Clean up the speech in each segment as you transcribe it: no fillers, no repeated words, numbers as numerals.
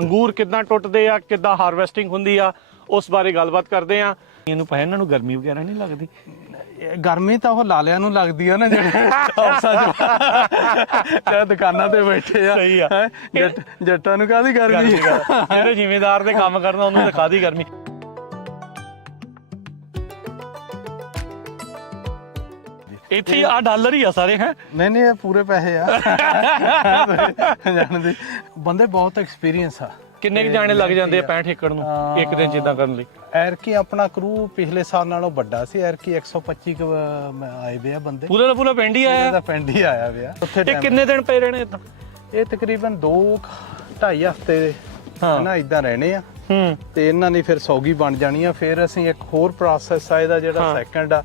ਅੰਗੂਰ ਕਿੱਦਾਂ ਟੁੱਟਦੇ ਆ, ਕਿੱਦਾਂ ਹਾਰਵੈਸਟਿੰਗ ਹੁੰਦੀ ਆ, ਉਸ ਬਾਰੇ ਗੱਲਬਾਤ ਕਰਦੇ ਆ। ਇਹਨੂੰ ਪਤਾ ਇਹਨਾਂ ਨੂੰ ਗਰਮੀ ਵਗੈਰਾ ਨਹੀਂ ਲੱਗਦੀ? ਗਰਮੀ ਤਾਂ ਉਹ ਲਾਲਿਆਂ ਨੂੰ ਲੱਗਦੀ ਆ ਨਾ, ਜਿਹੜੇ ਦੁਕਾਨਾਂ ਤੇ ਬੈਠੇ ਆ। ਸਹੀ ਆ। ਜੱਟਾਂ ਨੂੰ ਕਾਹਦੀ ਗਰਮੀ? ਜਿਹੜੇ ਜ਼ਿਮੀਂਦਾਰ ਦੇ ਕੰਮ ਕਰਨਾ ਉਹਨੂੰ ਤਾਂ ਕਾਹਦੀ ਗਰਮੀ। ਇੱਥੇ ਆ ਡਾਲਰ ਹੀ ਆ ਸਾਰੇ। ਹੈ ਨਹੀਂ ਇਹ ਪੂਰੇ ਪੈਸੇ ਆ। ਜਾਣਦੇ ਬੰਦੇ ਬਹੁਤ ਐਕਸਪੀਰੀਅੰਸ ਆ। ਕਿੰਨੇ ਕੁ ਜਾਣੇ ਲੱਗ ਜਾਂਦੇ ਆ 65 ਏਕੜ ਨੂੰ ਇੱਕ ਦਿਨ ਚ ਇਦਾਂ ਕਰਨ ਲਈ? ਐਰਕੀ ਆਪਣਾ ਕਰੂ ਪਿਛਲੇ ਸਾਲ ਨਾਲੋਂ ਵੱਡਾ ਸੀ। ਐਰਕੀ 125 ਆਏ ਵੇ ਆ ਬੰਦੇ। ਪੂਰੇ ਦਾ ਪੂਰਾ ਪਿੰਡ ਹੀ ਆਇਆ? ਦਾ ਪਿੰਡ ਹੀ ਆਇਆ ਵੇ ਆ। ਇਹ ਕਿੰਨੇ ਦਿਨ ਪਏ ਰਹਿਣੇ ਇਦਾਂ? ਇਹ ਤਕਰੀਬਨ 2-2.5 ਹਫ਼ਤੇ ਨਾ ਇਦਾਂ ਰਹਿਣੇ ਆ। ਤੇ ਇਹਨਾਂ ਨੇ ਫਿਰ ਸੌਗੀ ਬਣ ਜਾਣੀ ਆ। ਫਿਰ ਅਸੀਂ ਇੱਕ ਹੋਰ ਪ੍ਰੋਸੈਸ ਆ ਇਹਦਾ, ਜਿਹੜਾ ਸੈਕੰਡ ਆ।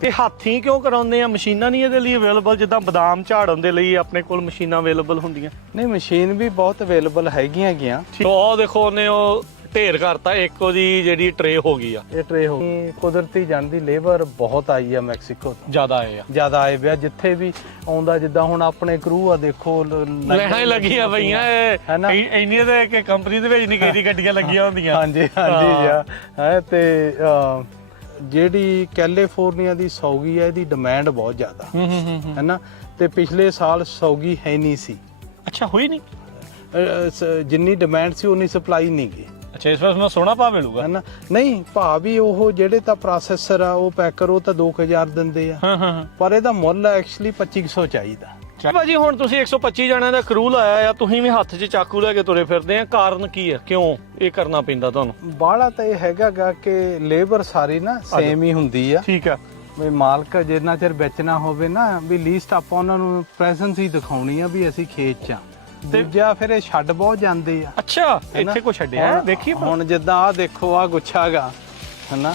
ਤੇ ਹਾਥੀ ਕਿਉਂ ਕਰਾਉਂਦੇ ਆ? ਮਸ਼ੀਨਾਂ ਨਹੀਂ ਇਹਦੇ ਲਈ ਅਵੇਲੇਬਲ? ਜਿੱਦਾਂ ਬਦਾਮ ਝਾੜਨ ਦੇ ਲਈ ਆਪਣੇ ਕੋਲ ਮਸ਼ੀਨਾਂ ਅਵੇਲੇਬਲ ਹੁੰਦੀਆਂ? ਨਹੀਂ, ਮਸ਼ੀਨ ਵੀ ਬਹੁਤ ਅਵੇਲੇਬਲ ਹੈਗੀਆਂ ਗਿਆ। ਉਹ ਦੇਖੋ ਉਹਨੇ ਉਹ ਢੇਰ ਕਰਤਾ, ਇੱਕ ਉਹਦੀ ਜਿਹੜੀ ਟਰੇ ਹੋ ਗਈ ਆ। ਇਹ ਟਰੇ ਹੋ ਗਈ। ਕੁਦਰਤੀ ਜਾਣਦੀ ਲੇਬਰ ਬਹੁਤ ਆਈ ਆ ਮੈਕਸੀਕੋ ਤੋਂ। ਜ਼ਿਆਦਾ ਆਏ ਆ? ਜ਼ਿਆਦਾ ਆਏ ਪਿਆ। ਜਿੱਥੇ ਵੀ ਆਉਂਦਾ, ਜਿੱਦਾਂ ਹੁਣ ਆਪਣੇ ਕਰੂ ਆ, ਦੇਖੋ ਲੈਣਾ ਹੀ ਲੱਗੀਆਂ ਪਈਆਂ। ਇੰਨੀਆਂ ਤੇ ਕਿ ਕੰਪਨੀ ਦੇ ਵਿੱਚ ਨਹੀਂ ਕਈ ਗੱਡੀਆਂ ਲੱਗੀਆਂ ਹੁੰਦੀਆਂ। ਹਾਂਜੀ ਹੈ। ਤੇ ਜਿਹੜੀ ਕੈਲੀਫੋਰਨੀਆ ਦੀ ਸੌਗੀ ਹੈ, ਇਹਦੀ ਡਿਮਾਂਡ ਬਹੁਤ ਜ਼ਿਆਦਾ ਹੈ ਨਾ। ਤੇ ਪਿਛਲੇ ਸਾਲ ਸੌਗੀ ਹੈ ਨਹੀਂ ਸੀ। ਅੱਛਾ, ਹੋਈ ਨਹੀਂ? ਜਿੰਨੀ ਡਿਮਾਂਡ ਸੀ ਉਨੀ ਸਪਲਾਈ ਨਹੀਂ ਗਈ। ਅੱਛਾ, ਇਸ ਵਾਰ ਸੋਹਣਾ ਭਾਅ ਮਿਲੂਗਾ? ਹੈ ਨਾ। ਨਹੀਂ, ਭਾਅ ਵੀ ਉਹ ਜਿਹੜੇ ਤਾਂ ਪ੍ਰੋਸੈਸਰ ਆ, ਉਹ ਪੈਕਰ, ਉਹ ਤਾਂ 2000 ਦਿੰਦੇ ਆ। ਪਰ ਇਹਦਾ ਮੁੱਲ ਐਕਚੁਅਲੀ 2500 ਚਾਹੀਦਾ। ਭਾਜੀ ਹੁਣ ਤੁਸੀਂ 125 ਜਣਿਆਂ ਦਾ ਕਰੂ ਲਾਇਆ ਆ, ਤੁਸੀਂ ਵੀ ਹੱਥ 'ਚ ਚਾਕੂ ਲੈ ਕੇ ਤੁਰੇ ਫਿਰਦੇ ਆ। ਕਾਰਨ ਕੀ ਆ? ਕਿਉਂ ਇਹ ਕਰਨਾ ਪੈਂਦਾ ਤੁਹਾਨੂੰ? ਬਾਹਲਾ ਤਾਂ ਇਹ ਹੈਗਾ ਕਿ ਲੇਬਰ ਸਾਰੀ ਨਾ ਸੇਮ ਹੀ ਹੁੰਦੀ ਆ। ਠੀਕ ਆ। ਵੀ ਮਾਲਕ ਜਿੰਨਾ ਚਿਰ ਵੇਚਣਾ ਹੋਵੇ ਨਾ, ਵੀ ਲੀਸਟ ਆਪਾਂ ਉਹਨਾਂ ਨੂੰ ਪ੍ਰੈਜ਼ੈਂਸ ਹੀ ਦਿਖਾਉਣੀ ਆ ਵੀ ਅਸੀਂ ਖੇਤ 'ਚ ਆ। ਦੂਜਾ ਫਿਰ ਇਹ ਛੱਡ ਬਹੁਤ ਜਾਂਦੇ ਆ। ਅੱਛਾ, ਇੱਥੇ ਕੋ ਛੱਡਿਆ? ਦੇਖੀ ਹੁਣ ਜਿੱਦਾਂ ਆ ਦੇਖੋ, ਆ ਗੁੱਛਾ ਗਾ ਹਨਾ।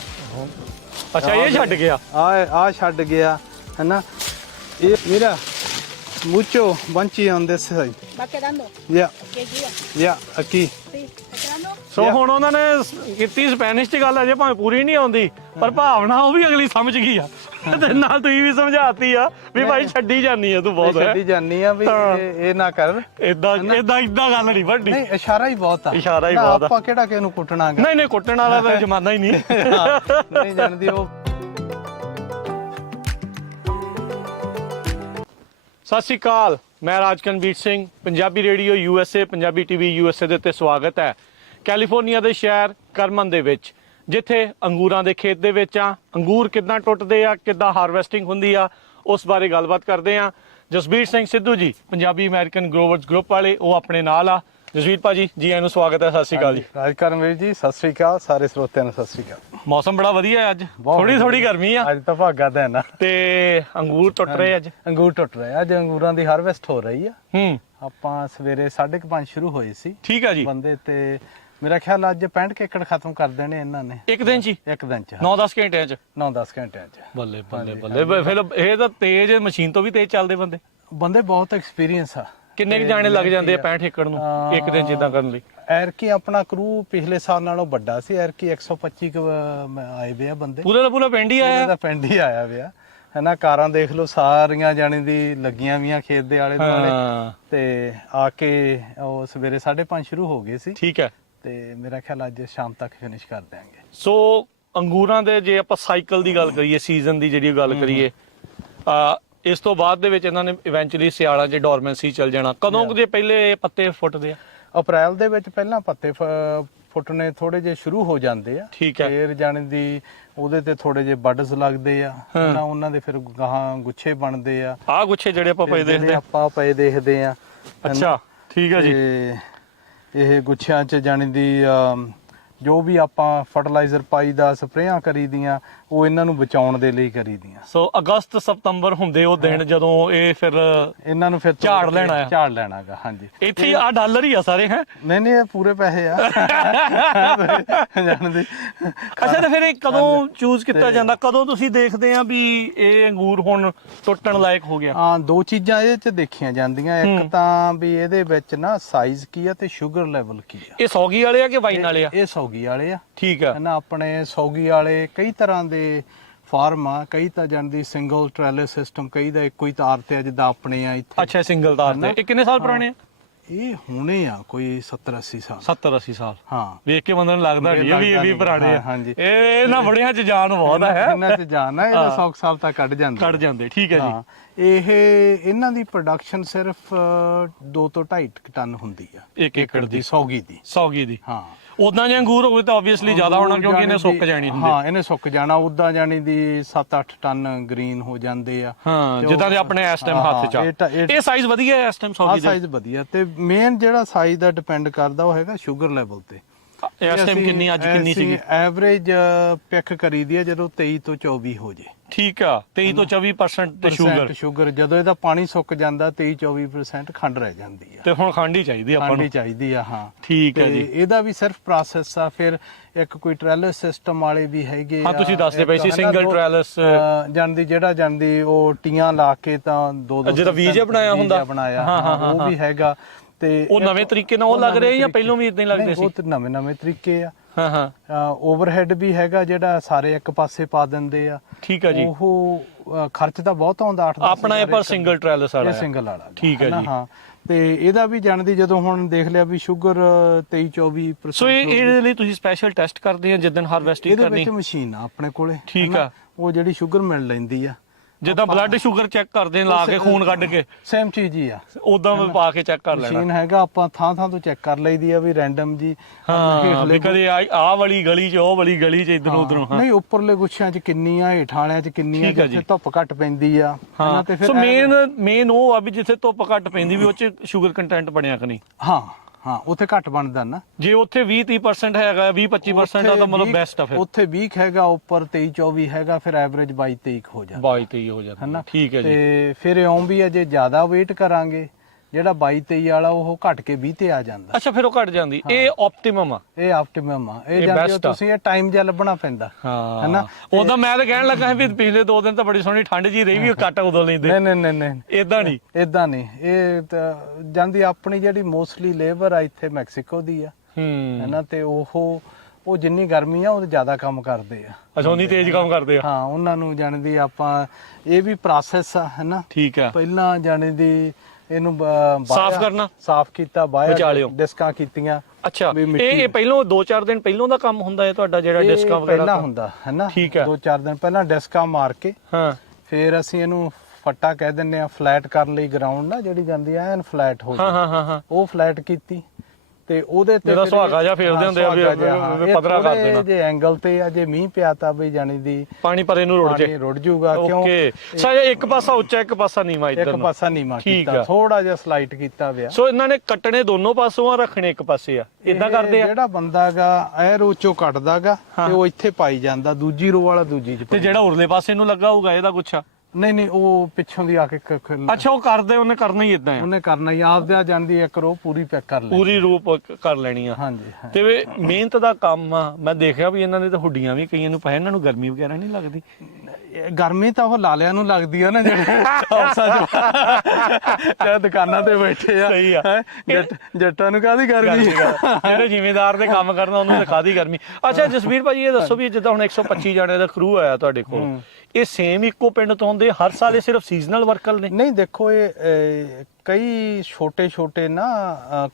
ਅੱਛਾ, ਇਹ ਛੱਡ ਗਿਆ? ਆ ਛੱਡ ਗਿਆ ਹਨਾ। ਇਹ ਮੇਰਾ mucho banchi on this side. Va quedando. Yeah. ¿Qué guía? Yeah, aquí. Sí, ¿está quedando? ਸੋ ਹੁਣ ਉਹਨਾਂ ਨੇ ਕੀਤੀ ਸਪੈਨਿਸ਼ 'ਚ ਗੱਲ, ਅਜੇ ਭਾਵੇਂ ਪੂਰੀ ਨਹੀਂ ਆਉਂਦੀ, ਪਰ ਭਾਵਨਾ ਉਹ ਵੀ ਅਗਲੀ ਸਮਝ ਗਈ ਆ। ਤੇ ਨਾਲ ਤੁਸੀਂ ਵੀ ਸਮਝਾਤੀ ਆ ਵੀ ਭਾਈ ਛੱਡੀ ਜਾਨੀ ਆ ਤੂੰ ਬਹੁਤ। ਛੱਡੀ ਜਾਨੀ ਆ ਵੀ ਇਹ ਨਾ ਕਰ। ਇਦਾਂ ਗੱਲ ਨਹੀਂ ਵੱਡੀ। ਨਹੀਂ, ਇਸ਼ਾਰਾ ਹੀ ਬਹੁਤ ਆ। ਇਸ਼ਾਰਾ ਹੀ ਬਹੁਤ ਆ। ਆਪਾਂ ਕਿਹੜਾ ਕਿਸੇ ਨੂੰ ਕੁੱਟਣਾਗਾ? ਨਹੀਂ, ਕੁੱਟਣ ਵਾਲਾ ਤਾਂ ਜ਼ਮਾਨਾ ਹੀ ਨਹੀਂ। ਨਹੀਂ ਜਾਣਦੀ ਉਹ। ਸਤਿ ਸ਼੍ਰੀ ਅਕਾਲ, ਮੈਂ Rajkanveer Singh. Punjabi radio USA, Punjabi TV USA ਦੇ ਉੱਤੇ ਸਵਾਗਤ ਹੈ। ਕੈਲੀਫੋਰਨੀਆ ਦੇ ਸ਼ਹਿਰ ਕਰਮਨ ਦੇ ਵਿੱਚ, ਜਿੱਥੇ ਅੰਗੂਰਾਂ ਦੇ ਖੇਤ ਦੇ ਵਿੱਚ ਆ। ਅੰਗੂਰ ਕਿੱਦਾਂ ਟੁੱਟਦੇ ਆ, ਕਿੱਦਾਂ ਹਾਰਵੈਸਟਿੰਗ ਹੁੰਦੀ ਆ, ਉਸ ਬਾਰੇ ਗੱਲਬਾਤ ਕਰਦੇ ਆ। ਜਸਬੀਰ ਸਿੰਘ ਸਿੱਧੂ ਜੀ, ਪੰਜਾਬੀ ਅਮਰੀਕਨ ਗਰੋਵਰਸ ਗਰੁੱਪ ਵਾਲੇ, ਉਹ ਆਪਣੇ ਨਾਲ ਆ। ਜਸਵੀਰ ਭਾਜੀ, ਜੀ ਆਇਆਂ ਨੂੰ ਸਵਾਗਤ ਹੈ। ਸਤਿ ਸ਼੍ਰੀ ਅਕਾਲ ਜੀ। ਰਾਜਕਰਨਵੀਰ ਜੀ, ਸਤਿ ਸ਼੍ਰੀ ਅਕਾਲ। ਸਾਰੇ ਸਰੋਤਿਆਂ ਨੂੰ ਸਤਿ ਸ਼੍ਰੀ ਅਕਾਲ। ਮੌਸਮ ਬੜਾ ਵਧੀਆ ਹੈ ਅੱਜ, ਥੋੜੀ ਗਰਮੀ ਆ ਅੱਜ ਤਾਂ ਭਾਗਾ ਦਾ ਨਾ। ਤੇ ਅੰਗੂਰ ਟੁੱਟ ਰਹੇ ਅੱਜ? ਅੰਗੂਰ ਟੁੱਟ ਰਹੇ ਅੱਜ। ਅੰਗੂਰਾਂ ਦੀ ਹਾਰਵੈਸਟ ਹੋ ਰਹੀ ਆ। ਆਪਾਂ ਸਵੇਰੇ 5:30 ਸ਼ੁਰੂ ਹੋਏ ਸੀ। ਠੀਕ ਆ ਜੀ। ਬੰਦੇ ਤੇ ਮੇਰਾ ਖਿਆਲ ਅੱਜ 65 ਏਕੜ ਖਤਮ ਕਰ ਦੇਣੇ ਇਹਨਾਂ ਨੇ ਇੱਕ ਦਿਨ ਚ? ਇੱਕ ਦਿਨ ਚ 9-10 ਘੰਟਿਆਂ ਚ? 9-10 ਘੰਟਿਆਂ ਚ। ਬੱਲੇ ਫਿਰ ਇਹ ਤਾਂ ਤੇਜ਼ ਮਸ਼ੀਨ ਤੋਂ ਵੀ ਤੇਜ਼ ਚੱਲਦੇ ਬੰਦੇ ਬਹੁਤ ਐਕਸਪੀਰੀਅੰਸ ਆ। ਕਿੰਨੇ ਕੁ ਜਾਣੇ ਲੱਗ ਜਾਂਦੇ ਆ 65 ਏਕੜ ਨੂੰ ਇੱਕ ਦਿਨ ਚ ਇਦਾਂ ਕਰਨ ਲਈ? ਐਰਕੀ ਆਪਣਾ ਕਰੂ ਪਿਛਲੇ ਸਾਲ ਨਾਲੋਂ ਵੱਡਾ ਸੀ। ਐਰਕੀ 125 ਆਏ ਵੇ ਆ ਬੰਦੇ। ਪੂਰੇ ਦਾ ਪੂਰਾ ਪਿੰਡ ਹੀ ਆਇਆ? ਪੂਰਾ ਪਿੰਡ ਹੀ ਆਇਆ ਵੇ ਆ ਹਨਾ। ਕਾਰਾਂ ਦੇਖ ਲਓ ਸਾਰੀਆਂ ਜਾਣੇ ਦੀ ਲੱਗੀਆਂ ਵੀਆਂ ਖੇਤ ਦੇ ਆਲੇ ਦੁਆਲੇ। ਤੇ ਆ ਕੇ ਉਹ ਸਵੇਰੇ 5:30 ਸ਼ੁਰੂ ਹੋ ਗਏ ਸੀ। ਠੀਕ ਹੈ। ਤੇ ਮੇਰਾ ਖਿਆਲ ਅੱਜ ਸ਼ਾਮ ਤੱਕ ਫਿਨਿਸ਼ ਕਰ ਦਿਆਂਗੇ। ਸੋ ਅੰਗੂਰਾਂ ਦੇ ਜੇ ਆਪਾਂ ਸਾਈਕਲ ਦੀ ਗੱਲ ਕਰੀਏ, ਸੀਜ਼ਨ ਦੀ ਜਿਹੜੀ ਗੱਲ ਕਰੀਏ, ਇਸ ਤੋਂ ਬਾਅਦ ਦੇ ਵਿੱਚ ਇਹਨਾਂ ਨੇ ਇਵੈਂਚੁਅਲੀ ਸਿਆਲਾਂ 'ਚ ਡੋਰਮੈਂਸੀ ਚੱਲ ਜਾਣਾ। ਕਦੋਂ ਦੇ ਪਹਿਲੇ ਪੱਤੇ ਫੁੱਟਦੇ ਆ? ਅਪ੍ਰੈਲ ਦੇ ਵਿੱਚ ਪਹਿਲਾਂ ਪੱਤੇ ਫੁੱਟਣੇ ਥੋੜੇ ਜਿਹੇ ਸ਼ੁਰੂ ਹੋ ਜਾਂਦੇ ਆ। ਠੀਕ ਹੈ। ਫੇਰ ਜਾਣੇ ਦੀ ਉਹਦੇ ਤੇ ਥੋੜੇ ਜਿਹੇ ਬਡਸ ਲੱਗਦੇ ਆ ਨਾ, ਉਹਨਾਂ ਦੇ ਫਿਰ ਗਾਹਾਂ ਗੁੱਛੇ ਬਣਦੇ ਆ। ਆਹ ਗੁੱਛੇ ਜਿਹੜੇ ਆਪਾਂ ਪਏ ਦੇਖਦੇ ਆ? ਆਪਾਂ ਪਏ ਦੇਖਦੇ ਆ। ਅੱਛਾ, ਠੀਕ ਹੈ ਜੀ। ਇਹ ਗੁੱਛਿਆਂ 'ਚ ਜਾਣੇ ਦੀ ਜੋ ਵੀ ਆਪਾਂ ਫਰਟੀਲਾਈਜ਼ਰ ਪਾਈਦਾ, ਸਪਰੇਆਂ ਕਰੀਦੀਆਂ, ਉਹ ਇਹਨਾਂ ਨੂੰ ਬਚਾਉਣ ਦੇ ਲਈ ਕਰੀਦੀਆਂ। ਸੋ ਅਗਸਤ ਸਤੰਬਰ ਹੁੰਦੇ ਉਹ ਦਿਨ ਜਦੋਂ ਇਹ ਫਿਰ ਇਹਨਾਂ ਨੂੰ ਫਿਰ ਝਾੜ ਲੈਣਾਗਾ। ਹਾਂਜੀ, ਇੱਥੇ ਆ ਡਾਲਰ ਹੀ ਆ ਸਾਰੇ। ਹੈ ਨਹੀਂ ਇਹ ਪੂਰੇ ਪੈਸੇ ਆ। ਜਾਣਦੇ। ਅੱਛਾ, ਤੇ ਫਿਰ ਇਹ ਕਦੋਂ ਚੂਜ਼ ਕੀਤਾ ਜਾਂਦਾ? ਕਦੋਂ ਤੁਸੀਂ ਦੇਖਦੇ ਆ ਵੀ ਇਹ ਅੰਗੂਰ ਹੁਣ ਟੁੱਟਣ ਲਾਇਕ ਹੋ ਗਿਆ? ਹਾਂ, ਦੋ ਚੀਜ਼ਾਂ ਇਹਦੇ 'ਚ ਦੇਖੀਆਂ ਜਾਂਦੀਆਂ। ਇੱਕ ਤਾਂ ਵੀ ਇਹਦੇ ਵਿੱਚ ਨਾ ਸਾਈਜ਼ ਕੀ ਆ ਤੇ ਸ਼ੂਗਰ ਲੈਵਲ ਕੀ ਆ। ਇਹ ਸੌਗੀ ਵਾਲੇ ਆ ਕਿ ਵਾਈਨ ਵਾਲੇ ਆ? ਇਹ ਸੌਗੀ ਵਾਲੇ ਆ। ਠੀਕ ਆ ਨਾ। ਆਪਣੇ ਸੌਗੀ ਵਾਲੇ ਕਈ ਤਰ੍ਹਾਂ ਦੇ ਫਾਰਮ ਆ। ਕਈ ਤਾਂ ਜਾਣਦੀ ਸਿੰਗਲ ਟ੍ਰੈਲੇ ਸਿਸਟਮ, ਕਈ ਦਾ ਇੱਕੋ ਹੀ ਤਾਰ ਤੇ ਆ, ਜਿੱਦਾਂ ਆਪਣੇ ਆ ਇੱਥੇ। ਅੱਛਾ, ਸਿੰਗਲ ਤਾਰ ਤੇ। ਇਹ ਕਿੰਨੇ ਸਾਲ ਪੁਰਾਣੇ ਆ? ਇਹ ਹੁਣੇ ਆ ਕੋਈ 70-80 ਸਾਲ 70-80 ਸਾਲ ਹਾਂ ਵੇਖ ਕੇ ਬੰਦੇ ਨੂੰ ਲੱਗਦਾ ਨਹੀਂ ਇਹ ਵੀ ਪੁਰਾਣੇ ਆ। ਹਾਂਜੀ ਇਹ ਇਹਨਾਂ ਬੜਿਆਂ ਚ ਜਾਨ ਬਹੁਤ ਹੈ ਇਹਨਾਂ ਚ ਜਾਨ ਹੈ, ਇਹ 100 ਸਾਲ ਤੱਕ ਕੱਢ ਜਾਂਦੇ ਠੀਕ ਹੈ ਜੀ। ਹਾਂ ਇਹ ਇਹਨਾਂ ਦੀ ਪ੍ਰੋਡਕਸ਼ਨ ਸਿਰਫ 2 ਤੋਂ 2.5 ਟਨ ਹੁੰਦੀ ਆ 1 ਏਕੜ ਦੀ ਸੌਗੀ ਦੀ ਹਾਂ। ਉਦਾਂ ਜੇ ਅੰਗੂਰ ਹੋਵੇ ਤਾਂ ਆਬਵੀਅਸਲੀ ਜ਼ਿਆਦਾ ਹੋਣਾ ਕਿਉਂਕਿ ਇਹਨੇ ਸੁੱਕ ਜਾਣੀ ਹੁੰਦੀ। ਹਾਂ ਇਹਨੇ ਸੁੱਕ ਜਾਣਾ, ਉਦਾਂ ਜਾਣੀ ਦੀ 7-8 ਟਨ ਗ੍ਰੀਨ ਹੋ ਜਾਂਦੇ ਆ। ਹਾਂ ਜਿੱਦਾਂ ਦੇ ਆਪਣੇ ਇਸ ਟਾਈਮ ਹੱਥ ਚ ਇਹ ਸਾਈਜ਼ ਵਧੀਆ ਹੈ ਇਸ ਟਾਈਮ ਸੌਗੀ ਦਾ ਸਾਈਜ਼ ਵਧੀਆ। ਤੇ ਮੇਨ ਜਿਹੜਾ ਸਾਈਜ਼ ਦਾ ਡਿਪੈਂਡ ਕਰਦਾ ਉਹ ਹੈਗਾ ਸ਼ੂਗਰ ਲੈਵਲ ਤੇ। ਇਸ ਟਾਈਮ ਕਿੰਨੀ ਅੱਜ ਕਿੰਨੀ ਸੀਗੀ? ਐਵਰੇਜ ਪਿਕ ਕਰੀਦੀ ਹੈ ਜਦੋਂ 23 ਤੋਂ 24 ਹੋ ਜੇ। ਠੀਕ ਆ 23 ਤੋਂ 24% ਤੇ ਸ਼ੂਗਰ ਜਦੋਂ ਇਹਦਾ ਪਾਣੀ ਸੁੱਕ ਜਾਂਦਾ 23-24% ਖੰਡ ਰਹਿ ਜਾਂਦੀ ਆ। ਤੇ ਹੁਣ ਖੰਡ ਹੀ ਚਾਹੀਦੀ ਆਪਾਂ ਨੂੰ। ਖੰਡ ਹੀ ਚਾਹੀਦੀ ਆ ਹਾਂ। ਠੀਕ ਹੈ ਜੀ। ਇਹਦਾ ਵੀ ਸਿਰਫ ਪ੍ਰੋਸੈਸ ਆ। ਫਿਰ ਇੱਕ ਕੋਈ ਟ੍ਰੈਲਸ ਸਿਸਟਮ ਵਾਲੇ ਵੀ ਹੈਗੇ ਹਾਂ ਤੁਸੀਂ ਦੱਸਦੇ ਪਏ ਸੀ ਸਿੰਗਲ ਟ੍ਰੈਲਸ ਜਾਂਦੀ ਉਹ ਟੀਆਂ ਲਾ ਕੇ ਤਾਂ 2-2 ਜਿਹੜਾ ਵੀਜ਼ਾ ਬਣਾਇਆ ਹੁੰਦਾ ਉਹ ਵੀ ਹੈਗਾ। ਤੇ ਉਹ ਨਵੇਂ ਤਰੀਕੇ ਨਾਲ ਉਹ ਲੱਗ ਰਹੇ ਜਾਂ ਪਹਿਲਾਂ ਵੀ ਇਦਾਂ ਹੀ ਲੱਗਦੇ ਸੀ? ਉਹ ਤੇ ਨਵੇਂ ਤਰੀਕੇ ਆ। ਹਾਂ ਓਵਰਹੈਡ ਵੀ ਹੈਗਾ ਜਿਹੜਾ ਸਾਰੇ ਇੱਕ ਪਾਸੇ ਪਾ ਦਿੰਦੇ ਆ। ਠੀਕ ਆ ਜੀ। ਉਹ ਖਰਚ ਤਾਂ ਬਹੁਤ ਆਉਂਦਾ 8-10 ਆਪਣਾ ਇਹ ਪਰ ਸਿੰਗਲ ਟ੍ਰੈਲਸ ਵਾਲਾ ਇਹ ਸਿੰਗਲ ਵਾਲਾ ਠੀਕ ਹੈ ਜੀ। ਹਾਂ ਤੇ ਇਹਦਾ ਵੀ ਜਾਣਦੀ ਜਦੋਂ ਹੁਣ ਦੇਖ ਲਿਆ ਵੀ ਸ਼ੂਗਰ 23-24%। ਸੋ ਇਹਦੇ ਲਈ ਤੁਸੀਂ ਸਪੈਸ਼ਲ ਟੈਸਟ ਕਰਦੇ ਆ ਜਿੱਦਣ ਹਾਰਵੈਸਟਿੰਗ ਕਰਨੀ? ਇਹਦੇ ਵਿੱਚ ਮਸ਼ੀਨ ਆ ਆਪਣੇ ਕੋਲੇ। ਠੀਕ ਆ। ਉਹ ਜਿਹੜੀ ਸ਼ੂਗਰ ਮਿਲ ਲੈਂਦੀ ਆ ਜਿੱਦਾਂ ਬਲੱਡ ਸ਼ੂਗਰ ਚੈੱਕ ਕਰਦੇ ਲਾ ਕੇ ਖੂਨ ਕੱਢ ਕੇ ਸੇਮ ਚੀਜ਼ ਹੀ ਆ। ਉਦਾਂ ਪਾ ਕੇ ਚੈੱਕ ਕਰ ਲੈਣਾ। ਮਸ਼ੀਨ ਹੈਗਾ ਆਪਾਂ ਥਾਂ ਤੋਂ ਚੈੱਕ ਕਰ ਲਈਦੀ ਆ ਵੀ ਰੈਂਡਮ ਜੀ। ਹਾਂ ਵੀ ਕਦੇ ਆਹ ਵਾਲੀ ਗਲੀ 'ਚ ਉਹ ਵਾਲੀ ਗਲੀ 'ਚ ਇਧਰੋਂ ਉਧਰੋਂ। ਨਹੀਂ ਉੱਪਰਲੇ ਗੁੱਛਿਆਂ 'ਚ ਕਿੰਨੀ ਆ, ਹੇਠ ਵਾਲਿਆਂ 'ਚ ਕਿੰਨੀ ਆ, ਜਿੱਥੇ ਧੁੱਪ ਘੱਟ ਪੈਂਦੀ ਆ। ਤੇ ਫਿਰ ਮੇਨ ਉਹ ਆ ਵੀ ਜਿੱਥੇ ਧੁੱਪ ਘੱਟ ਪੈਂਦੀ ਵੀ ਉਹ 'ਚ ਸ਼ੂਗਰ ਕੰਟੈਂਟ ਬਣਿਆ ਕਿ ਨਹੀਂ। ਹਾਂ ਉੱਥੇ ਘੱਟ ਬਣਦਾ ਨਾ। ਜੇ ਉੱਥੇ 20-30% ਹੈਗਾ 20-25% ਆ ਤਾਂ ਮਤਲਬ ਬੈਸਟ ਆ। ਫਿਰ ਉੱਥੇ 20 ਹੈਗਾ, ਉੱਪਰ 23-24 ਹੈਗਾ, ਫਿਰ ਐਵਰੇਜ 22-23 ਹੋ ਜਾਂਦਾ। 22-23 ਹੋ ਜਾਂਦਾ ਠੀਕ ਹੈ ਜੀ। ਤੇ ਫਿਰ ਇਉਂ ਵੀ ਆ ਜੇ ਜ਼ਿਆਦਾ ਵੇਟ ਕਰਾਂਗੇ ਜਿਹੜਾ 22-23 ਵਾਲਾ ਉਹ ਘਟ ਕੇ 20 ਤੇ ਆ ਜਾਂਦਾ। ਅੱਛਾ ਫਿਰ ਉਹ ਘਟ ਜਾਂਦੀ। ਇਹ ਆਪਟੀਮਮ ਆ। ਇਹ ਆਪਟੀਮਮ ਆ। ਇਹ ਜਾਂਦੀ ਤੁਸੀਂ ਇਹ ਟਾਈਮ ਜਿਹਾ ਲੱਭਣਾ ਪੈਂਦਾ ਹੈਨਾ। ਉਹਦਾ ਮੈਂ ਤਾਂ ਕਹਿਣ ਲੱਗਾ ਵੀ ਪਿਛਲੇ 2 ਦਿਨ ਤਾਂ ਬੜੀ ਸੋਹਣੀ ਠੰਡ ਜੀ ਰਹੀ ਵੀ ਕੱਟ ਉਦੋਂ ਲੈਂਦੇ। ਨਹੀਂ ਇਦਾਂ ਨਹੀਂ ਇਹ ਤਾਂ ਜਾਂਦੀ ਆਪਣੀ ਜਿਹੜੀ ਮੋਸਟਲੀ ਲੇਬਰ ਆ ਇੱਥੇ ਮੈਕਸੀਕੋ ਦੀ ਆ ਹੈਨਾ। ਤੇ ਉਹ ਜਿੰਨੀ ਗਰਮੀ ਆ ਉਹ ਜ਼ਿਆਦਾ ਕੰਮ ਕਰਦੇ ਆ। ਅੱਛਾ ਉਨੀ ਤੇਜ਼ ਕੰਮ ਕਰਦੇ ਆ। ਹਾਂ ਉਹਨਾਂ ਨੂੰ ਜਾਣਦੀ ਆਪਾਂ ਇਹ ਵੀ ਪ੍ਰੋਸੈਸ ਆ ਹੈਨਾ। ਠੀਕ ਆ। ਪਹਿਲਾਂ ਜਾਣਦੀ ਇਹਨੂੰ ਸਾਫ਼ ਕੀਤਾ ਬਾਹਰ ਡਿਸਕਾਂ ਕੀਤੀਆਂ। ਅੱਛਾ ਇਹ ਪਹਿਲਾਂ 2-4 ਦਿਨ ਪਹਿਲਾਂ ਦਾ ਕੰਮ ਹੁੰਦਾ ਹੈ ਤੁਹਾਡਾ ਜਿਹੜਾ ਡਿਸਕਾਂ ਵਗੈਰਾ ਪਹਿਲਾਂ ਹੁੰਦਾ ਹੈ ਨਾ। ਠੀਕ ਹੈ 2-4 ਦਿਨ ਪਹਿਲਾਂ ਡਿਸਕਾਂ ਮਾਰ ਕੇ ਫਿਰ ਅਸੀਂ ਇਹਨੂੰ ਫੱਟਾ ਕਹਿ ਦਿੰਦੇ ਆ ਫਲੈਟ ਕਰਨ ਲਈ ਗਰਾਊਂਡ ਨਾ ਜਿਹੜੀ ਜਾਂਦੀ ਆ ਐਨ ਫਲੈਟ ਹੋ ਜਾਂਦੀ। ਉਹ ਫਲੈਟ ਕੀਤੀ ਤੇ ਉਹਦੇ ਤੇ ਸੁਹਾਗਾ ਜਾਂ ਫੇਰਦੇ ਹੁੰਦੇ ਆ ਵੀ ਪਤਰਾ ਕਰ ਦੇਣਾ। ਜੇ ਐਂਗਲ ਤੇ ਆ ਜੇ ਮੀਂਹ ਪਿਆ ਤਾਂ ਵੀ ਜਾਣੀ ਦੀ ਪਾਣੀ ਪਰੇ ਨੂੰ ਰੁੜ ਜਾਊਗਾ। ਕਿਉਂ ਸਾਇਆ ਇੱਕ ਪਾਸਾ ਉੱਚਾ ਇੱਕ ਪਾਸਾ ਨੀਵਾਂ ਇੱਕ ਪਾਸਾ ਨੀਵਾਂ ਕੀਤਾ ਥੋੜਾ ਜਿਹਾ ਸਲਾਈਟ ਕੀਤਾ ਪਿਆ। ਸੋ ਇਹਨਾਂ ਨੇ ਕੱਟਣੇ ਦੋਨੋਂ ਪਾਸੋਂ ਆ ਰੱਖਣੇ ਇੱਕ ਪਾਸੇ ਆ ਇਦਾਂ ਕਰਦੇ ਆ। ਜਿਹੜਾ ਬੰਦਾਗਾ ਐ ਰੋਚੋ ਕੱਟਦਾਗਾ ਤੇ ਉਹ ਇੱਥੇ ਪਾਈ ਜਾਂਦਾ ਦੂਜੀ ਰੋ ਵਾਲਾ ਦੂਜੀ ਚ। ਤੇ ਜਿਹੜਾ ਉਰਲੇ ਪਾਸੇ ਨੂੰ ਲੱਗਾ ਹੋਊਗਾ ਇਹਦਾ ਗੁੱਛਾ? ਨਹੀਂ ਉਹ ਪਿੱਛੋਂ ਦੀ ਆ ਕੇ ਅੱਛਾ ਉਹ ਕਰਦੇ ਉਹਨੇ ਕਰਨਾ ਹੀ ਇਦਾਂ। ਉਹਨੇ ਕਰਨਾ ਹੀ ਆਪਦਿਆ ਜਾਂਦੀ ਇੱਕ ਰੋ ਪੂਰੀ ਪੈਕ ਕਰ ਲੈਣੀ ਪੂਰੀ ਰੂਪ ਕਰ ਲੈਣੀ ਆ। ਹਾਂਜੀ ਤੇ ਮਿਹਨਤ ਦਾ ਕੰਮ ਆ। ਮੈਂ ਦੇਖਿਆ ਵੀ ਇਹਨਾਂ ਦੇ ਤਾਂ ਹੁੱਡੀਆਂ ਵੀ ਕਈਆਂ ਨੂੰ ਪਏ ਇਹਨਾਂ ਨੂੰ ਗਰਮੀ ਵਗੈਰਾ ਨਹੀਂ ਲੱਗਦੀ। ਗਰਮੀ ਤਾਂ ਉਹ ਲਾਲਿਆਂ ਨੂੰ ਲੱਗਦੀ ਆ ਨਾ ਜਿਹੜੇ ਦੁਕਾਨਾਂ ਤੇ ਬੈਠੇ ਆ। ਸਹੀ ਆ। ਜੱਟਾਂ ਨੂੰ ਕਾਹਦੀ ਗਰਮੀ ਜਿਹੜੇ ਜ਼ਿਮੀਂਦਾਰ ਦੇ ਕੰਮ ਕਰਨਾ ਉਹਨੂੰ ਤਾਂ ਕਾਹਦੀ ਗਰਮੀ। ਅੱਛਾ ਜਸਵੀਰ ਭਾਜੀ ਇਹ ਦੱਸੋ ਵੀ ਜਿੱਦਾਂ ਹੁਣ 125 ਜਣੇ ਦਾ ਕਰੂ ਆਇਆ ਤੁਹਾਡੇ ਕੋਲ ਇਹ ਸੇਮ ਇੱਕੋ ਪਿੰਡ ਤੋਂ ਆਉਂਦੇ ਹਰ ਸਾਲ? ਇਹ ਸਿਰਫ ਸੀਜ਼ਨਲ ਵਰਕਰ ਨੇ? ਨਹੀਂ ਦੇਖੋ ਇਹ ਕਈ ਛੋਟੇ ਨਾ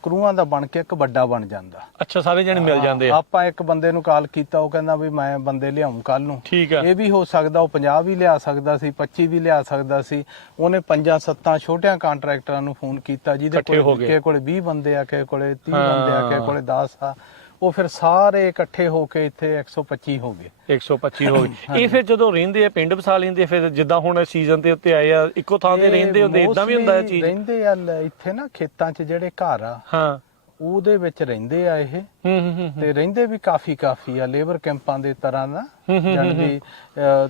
ਕਰੂਆਂ ਦਾ ਬਣ ਕੇ ਇੱਕ ਵੱਡਾ ਬਣ ਜਾਂਦਾ। ਅੱਛਾ ਸਾਰੇ ਜਣੇ ਮਿਲ ਜਾਂਦੇ ਆ। ਆਪਾਂ ਇੱਕ ਬੰਦੇ ਨੂੰ ਕਾਲ ਕੀਤਾ ਉਹ ਕਹਿੰਦਾ ਵੀ ਮੈਂ ਬੰਦੇ ਲਿਆਉਂ ਕੱਲ ਨੂੰ। ਠੀਕ ਆ। ਇਹ ਵੀ ਹੋ ਸਕਦਾ ਉਹ 50 ਵੀ ਲਿਆ ਸਕਦਾ ਸੀ 25 ਵੀ ਲਿਆ ਸਕਦਾ ਸੀ। ਉਹਨੇ 5-7 ਛੋਟਿਆਂ ਕਾਂਟਰੈਕਟਰਾਂ ਨੂੰ ਫੋਨ ਕੀਤਾ ਜਿਹਦੇ ਕੋਲੇ 20 ਬੰਦੇ ਆ, ਕਿਸੇ ਕੋਲੇ 30 ਬੰਦੇ ਆ, ਕਿਸੇ ਕੋਲੇ 10 ਆ। ਉਹ ਫਿਰ ਸਾਰੇ ਇਕੱਠੇ ਹੋ ਕੇ ਇੱਥੇ 125 ਹੋ ਗਏ। 125 ਹੋ ਗਏ। ਇਹ ਫਿਰ ਜਦੋਂ ਰਹਿੰਦੇ ਆ ਪਿੰਡ ਵਸਾ ਲੈਂਦੇ ਫਿਰ ਜਿੱਦਾਂ ਹੁਣ ਸੀਜ਼ਨ ਦੇ ਉੱਤੇ ਆਏ ਆ ਇੱਕੋ ਥਾਂ ਤੇ ਰਹਿੰਦੇ ਹੁੰਦੇ ਇਦਾਂ ਵੀ ਹੁੰਦਾ ਇਹ ਚੀਜ਼? ਰਹਿੰਦੇ ਆ ਇੱਥੇ ਨਾ ਖੇਤਾਂ 'ਚ ਜਿਹੜੇ ਘਰ ਆ ਉਹਦੇ ਵਿੱਚ ਰਹਿੰਦੇ ਆ ਇਹ। ਤੇ ਰਹਿੰਦੇ ਵੀ ਕਾਫੀ ਆ ਲੇਬਰ ਕੈਂਪਾਂ ਦੇ ਤਰ੍ਹਾਂ ਨਾ। ਜਾਣਦੀ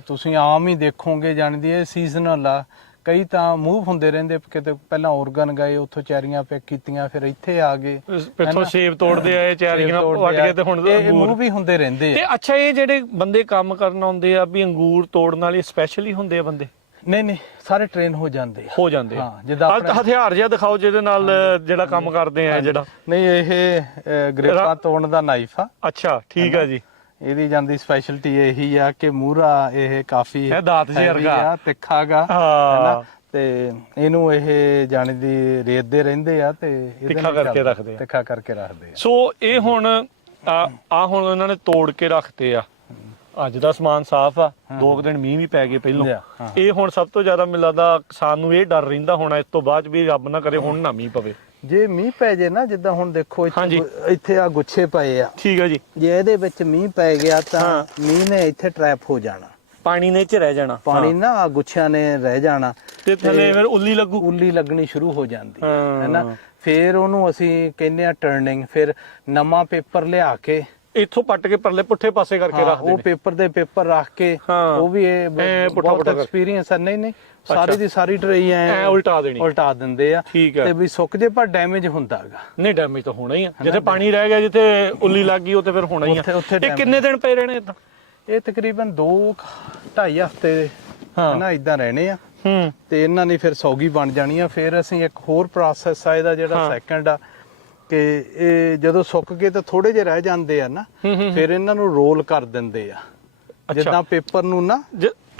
ਤੁਸੀਂ ਆਮ ਹੀ ਦੇਖੋਗੇ ਜਾਣਦੀ ਇਹ ਸੀਜ਼ਨਲ ਆ। ਕਈ ਤਾਂ ਮੂਵ ਹੁੰਦੇ ਰਹਿੰਦੇ ਕਿਤੇ ਪਹਿਲਾਂ ਔਰਗਨ ਗਏ ਉੱਥੋਂ ਚੈਰੀਆਂ ਪਿਕ ਕੀਤੀਆਂ ਫਿਰ ਇੱਥੇ ਆ ਗਏ ਪਿੱਛੋਂ ਸੇਬ ਤੋੜਦੇ ਆਏ ਚੈਰੀਆਂ ਵੱਟ ਕੇ ਤੇ ਹੁਣ ਇਹ ਮੂਵ ਵੀ ਹੁੰਦੇ ਰਹਿੰਦੇ ਆ। ਤੇ ਅੱਛਾ ਇਹ ਜਿਹੜੇ ਬੰਦੇ ਕੰਮ ਕਰਨ ਆਉਂਦੇ ਆ ਵੀ ਅੰਗੂਰ ਤੋੜਨ ਵਾਲੇ ਸਪੈਸ਼ਲੀ ਹੁੰਦੇ ਆ ਬੰਦੇ? ਨਹੀਂ ਸਾਰੇ ਟ੍ਰੇਨ ਹੋ ਜਾਂਦੇ ਹਾਂ ਜਿੱਦਾਂ ਹਥਿਆਰ ਜਿਹਾ ਦਿਖਾਓ ਜਿਹਦੇ ਨਾਲ ਜਿਹੜਾ ਕੰਮ ਕਰਦੇ ਆ ਜਿਹੜਾ? ਨਹੀਂ ਇਹ ਗ੍ਰੇਪਾਂ ਤੋੜਨ ਦਾ ਨਾਈਫ ਆ। ਅੱਛਾ ਠੀਕ ਆ ਜੀ। ਇਹਦੀ ਜਾਂਦੀ ਸਪੈਸ਼ਲਟੀ ਇਹੀ ਆ ਕਿ ਮੂਹਰਾ ਇਹ ਕਾਫੀ ਦਾਤ ਜਿਹਾ ਤਿੱਖਾਗਾ ਤੇ ਇਹਨੂੰ ਇਹ ਜਾਣੀ ਦੀ ਰੇਤਦੇ ਰਹਿੰਦੇ ਆ ਤੇ ਇਹਦੇ ਤਿੱਖਾ ਨਾਲ ਕਰਕੇ ਰੱਖਦੇ ਆ। ਤਿੱਖਾ ਕਰਕੇ ਰੱਖਦੇ ਆ। ਸੋ ਇਹ ਹੁਣ ਆ ਹੁਣ ਇਹਨਾਂ ਨੇ ਤੋੜ ਕੇ ਰੱਖਤੇ ਆ। ਅੱਜ ਦਾ ਸਮਾਨ ਸਾਫ਼ ਆ, 2 ਦਿਨ ਮੀਂਹ ਵੀ ਪੈ ਗਏ ਪਹਿਲੋਂ। ਇਹ ਹੁਣ ਸਭ ਤੋਂ ਜ਼ਿਆਦਾ ਮੈਨੂੰ ਲੱਗਦਾ ਕਿਸਾਨ ਨੂੰ ਇਹ ਡਰ ਰਹਿੰਦਾ ਹੋਣਾ ਇਸ ਤੋਂ ਬਾਅਦ ਵੀ ਰੱਬ ਨਾ ਕਰੇ ਹੁਣ ਨਾ ਮੀਂਹ ਪਵੇ। ਜੇ ਮੀਂਹ ਪੈ ਜੇ ਨਾ, ਜਿੱਦਾਂ ਹੁਣ ਦੇਖੋ ਇੱਥੇ ਆ ਗੁੱਛੇ ਪਏ ਆ, ਠੀਕ ਆ ਜੀ, ਜੇ ਇਹਦੇ ਵਿੱਚ ਮੀਂਹ ਪੈ ਗਿਆ ਤਾਂ ਮੀਂਹ ਨੇ ਇੱਥੇ ਟਰੈਪ ਹੋ ਜਾਣਾ, ਪਾਣੀ ਨੇ ਚ ਰਹਿ ਜਾਣਾ, ਪਾਣੀ ਨਾ ਗੁੱਛਿਆਂ ਨੇ ਰਹਿ ਜਾਣਾ ਤੇ ਥੱਲੇ ਫਿਰ ਉੱਲੀ ਲੱਗੂ, ਉੱਲੀ ਲੱਗਣੀ ਸ਼ੁਰੂ ਹੋ ਜਾਂਦੀ ਹੈ ਨਾ। ਫਿਰ ਉਹਨੂੰ ਅਸੀਂ ਕਹਿੰਦੇ ਆ ਟਰਨਿੰਗ, ਫਿਰ ਨਵਾਂ ਪੇਪਰ ਲਿਆ ਕੇ ਇੱਥੋਂ ਪੱਟ ਕੇ ਪਰਲੇ ਪੁੱਠੇ ਪਾਸੇ ਕਰਕੇ ਰੱਖਦੇ ਉਹ ਪੇਪਰ ਦੇ ਪੇਪਰ ਰੱਖ ਕੇ, ਉਹ ਵੀ ਇਹ ਬਹੁਤ ਐਕਸਪੀਰੀਅੰਸ ਹੈ। ਨਹੀਂ ਸਾਰੀ ਦੀ ਸਾਰੀ ਟਰੇਈ ਐ ਉਲਟਾ ਦਿੰਦੇ ਆ ਤੇ ਵੀ ਸੁੱਕ ਜੇ, ਪਰ ਡੈਮੇਜ ਹੁੰਦਾਗਾ। ਨਹੀਂ ਡੈਮੇਜ ਤਾਂ ਹੋਣਾ ਹੀ ਆ, ਜਿੱਥੇ ਪਾਣੀ ਰਹਿ ਗਿਆ, ਜਿੱਥੇ ਉੱਲੀ ਲੱਗ ਗਈ ਉੱਥੇ ਫਿਰ ਹੋਣਾ ਹੀ ਆ। ਇਹ ਕਿੰਨੇ ਦਿਨ ਪਏ ਰਹਿਣੇ ਇਦਾਂ? ਇਹ ਤਕਰੀਬਨ 2-2.5 ਹਫ਼ਤੇ ਨਾ ਇਦਾਂ ਰਹਿਣੇ ਆ ਤੇ ਇਹਨਾਂ ਨੇ ਫਿਰ ਸੌਗੀ ਬਣ ਜਾਣੀ ਆ। ਫਿਰ ਅਸੀਂ ਇੱਕ ਹੋਰ ਪ੍ਰੋਸੈਸ ਆ ਇਹਦਾ, ਜਿਹੜਾ ਸੈਕੰਡ ਆ, ਕਿ ਇਹ ਜਦੋਂ ਸੁੱਕ ਗਏ ਤਾਂ ਥੋੜੇ ਜਿਹੇ ਰਹਿ ਜਾਂਦੇ ਆ ਨਾ, ਫਿਰ ਇਹਨਾਂ ਨੂੰ ਰੋਲ ਕਰ ਦਿੰਦੇ ਆ। ਜਿੱਦਾਂ ਪੇਪਰ ਨੂੰ ਨਾ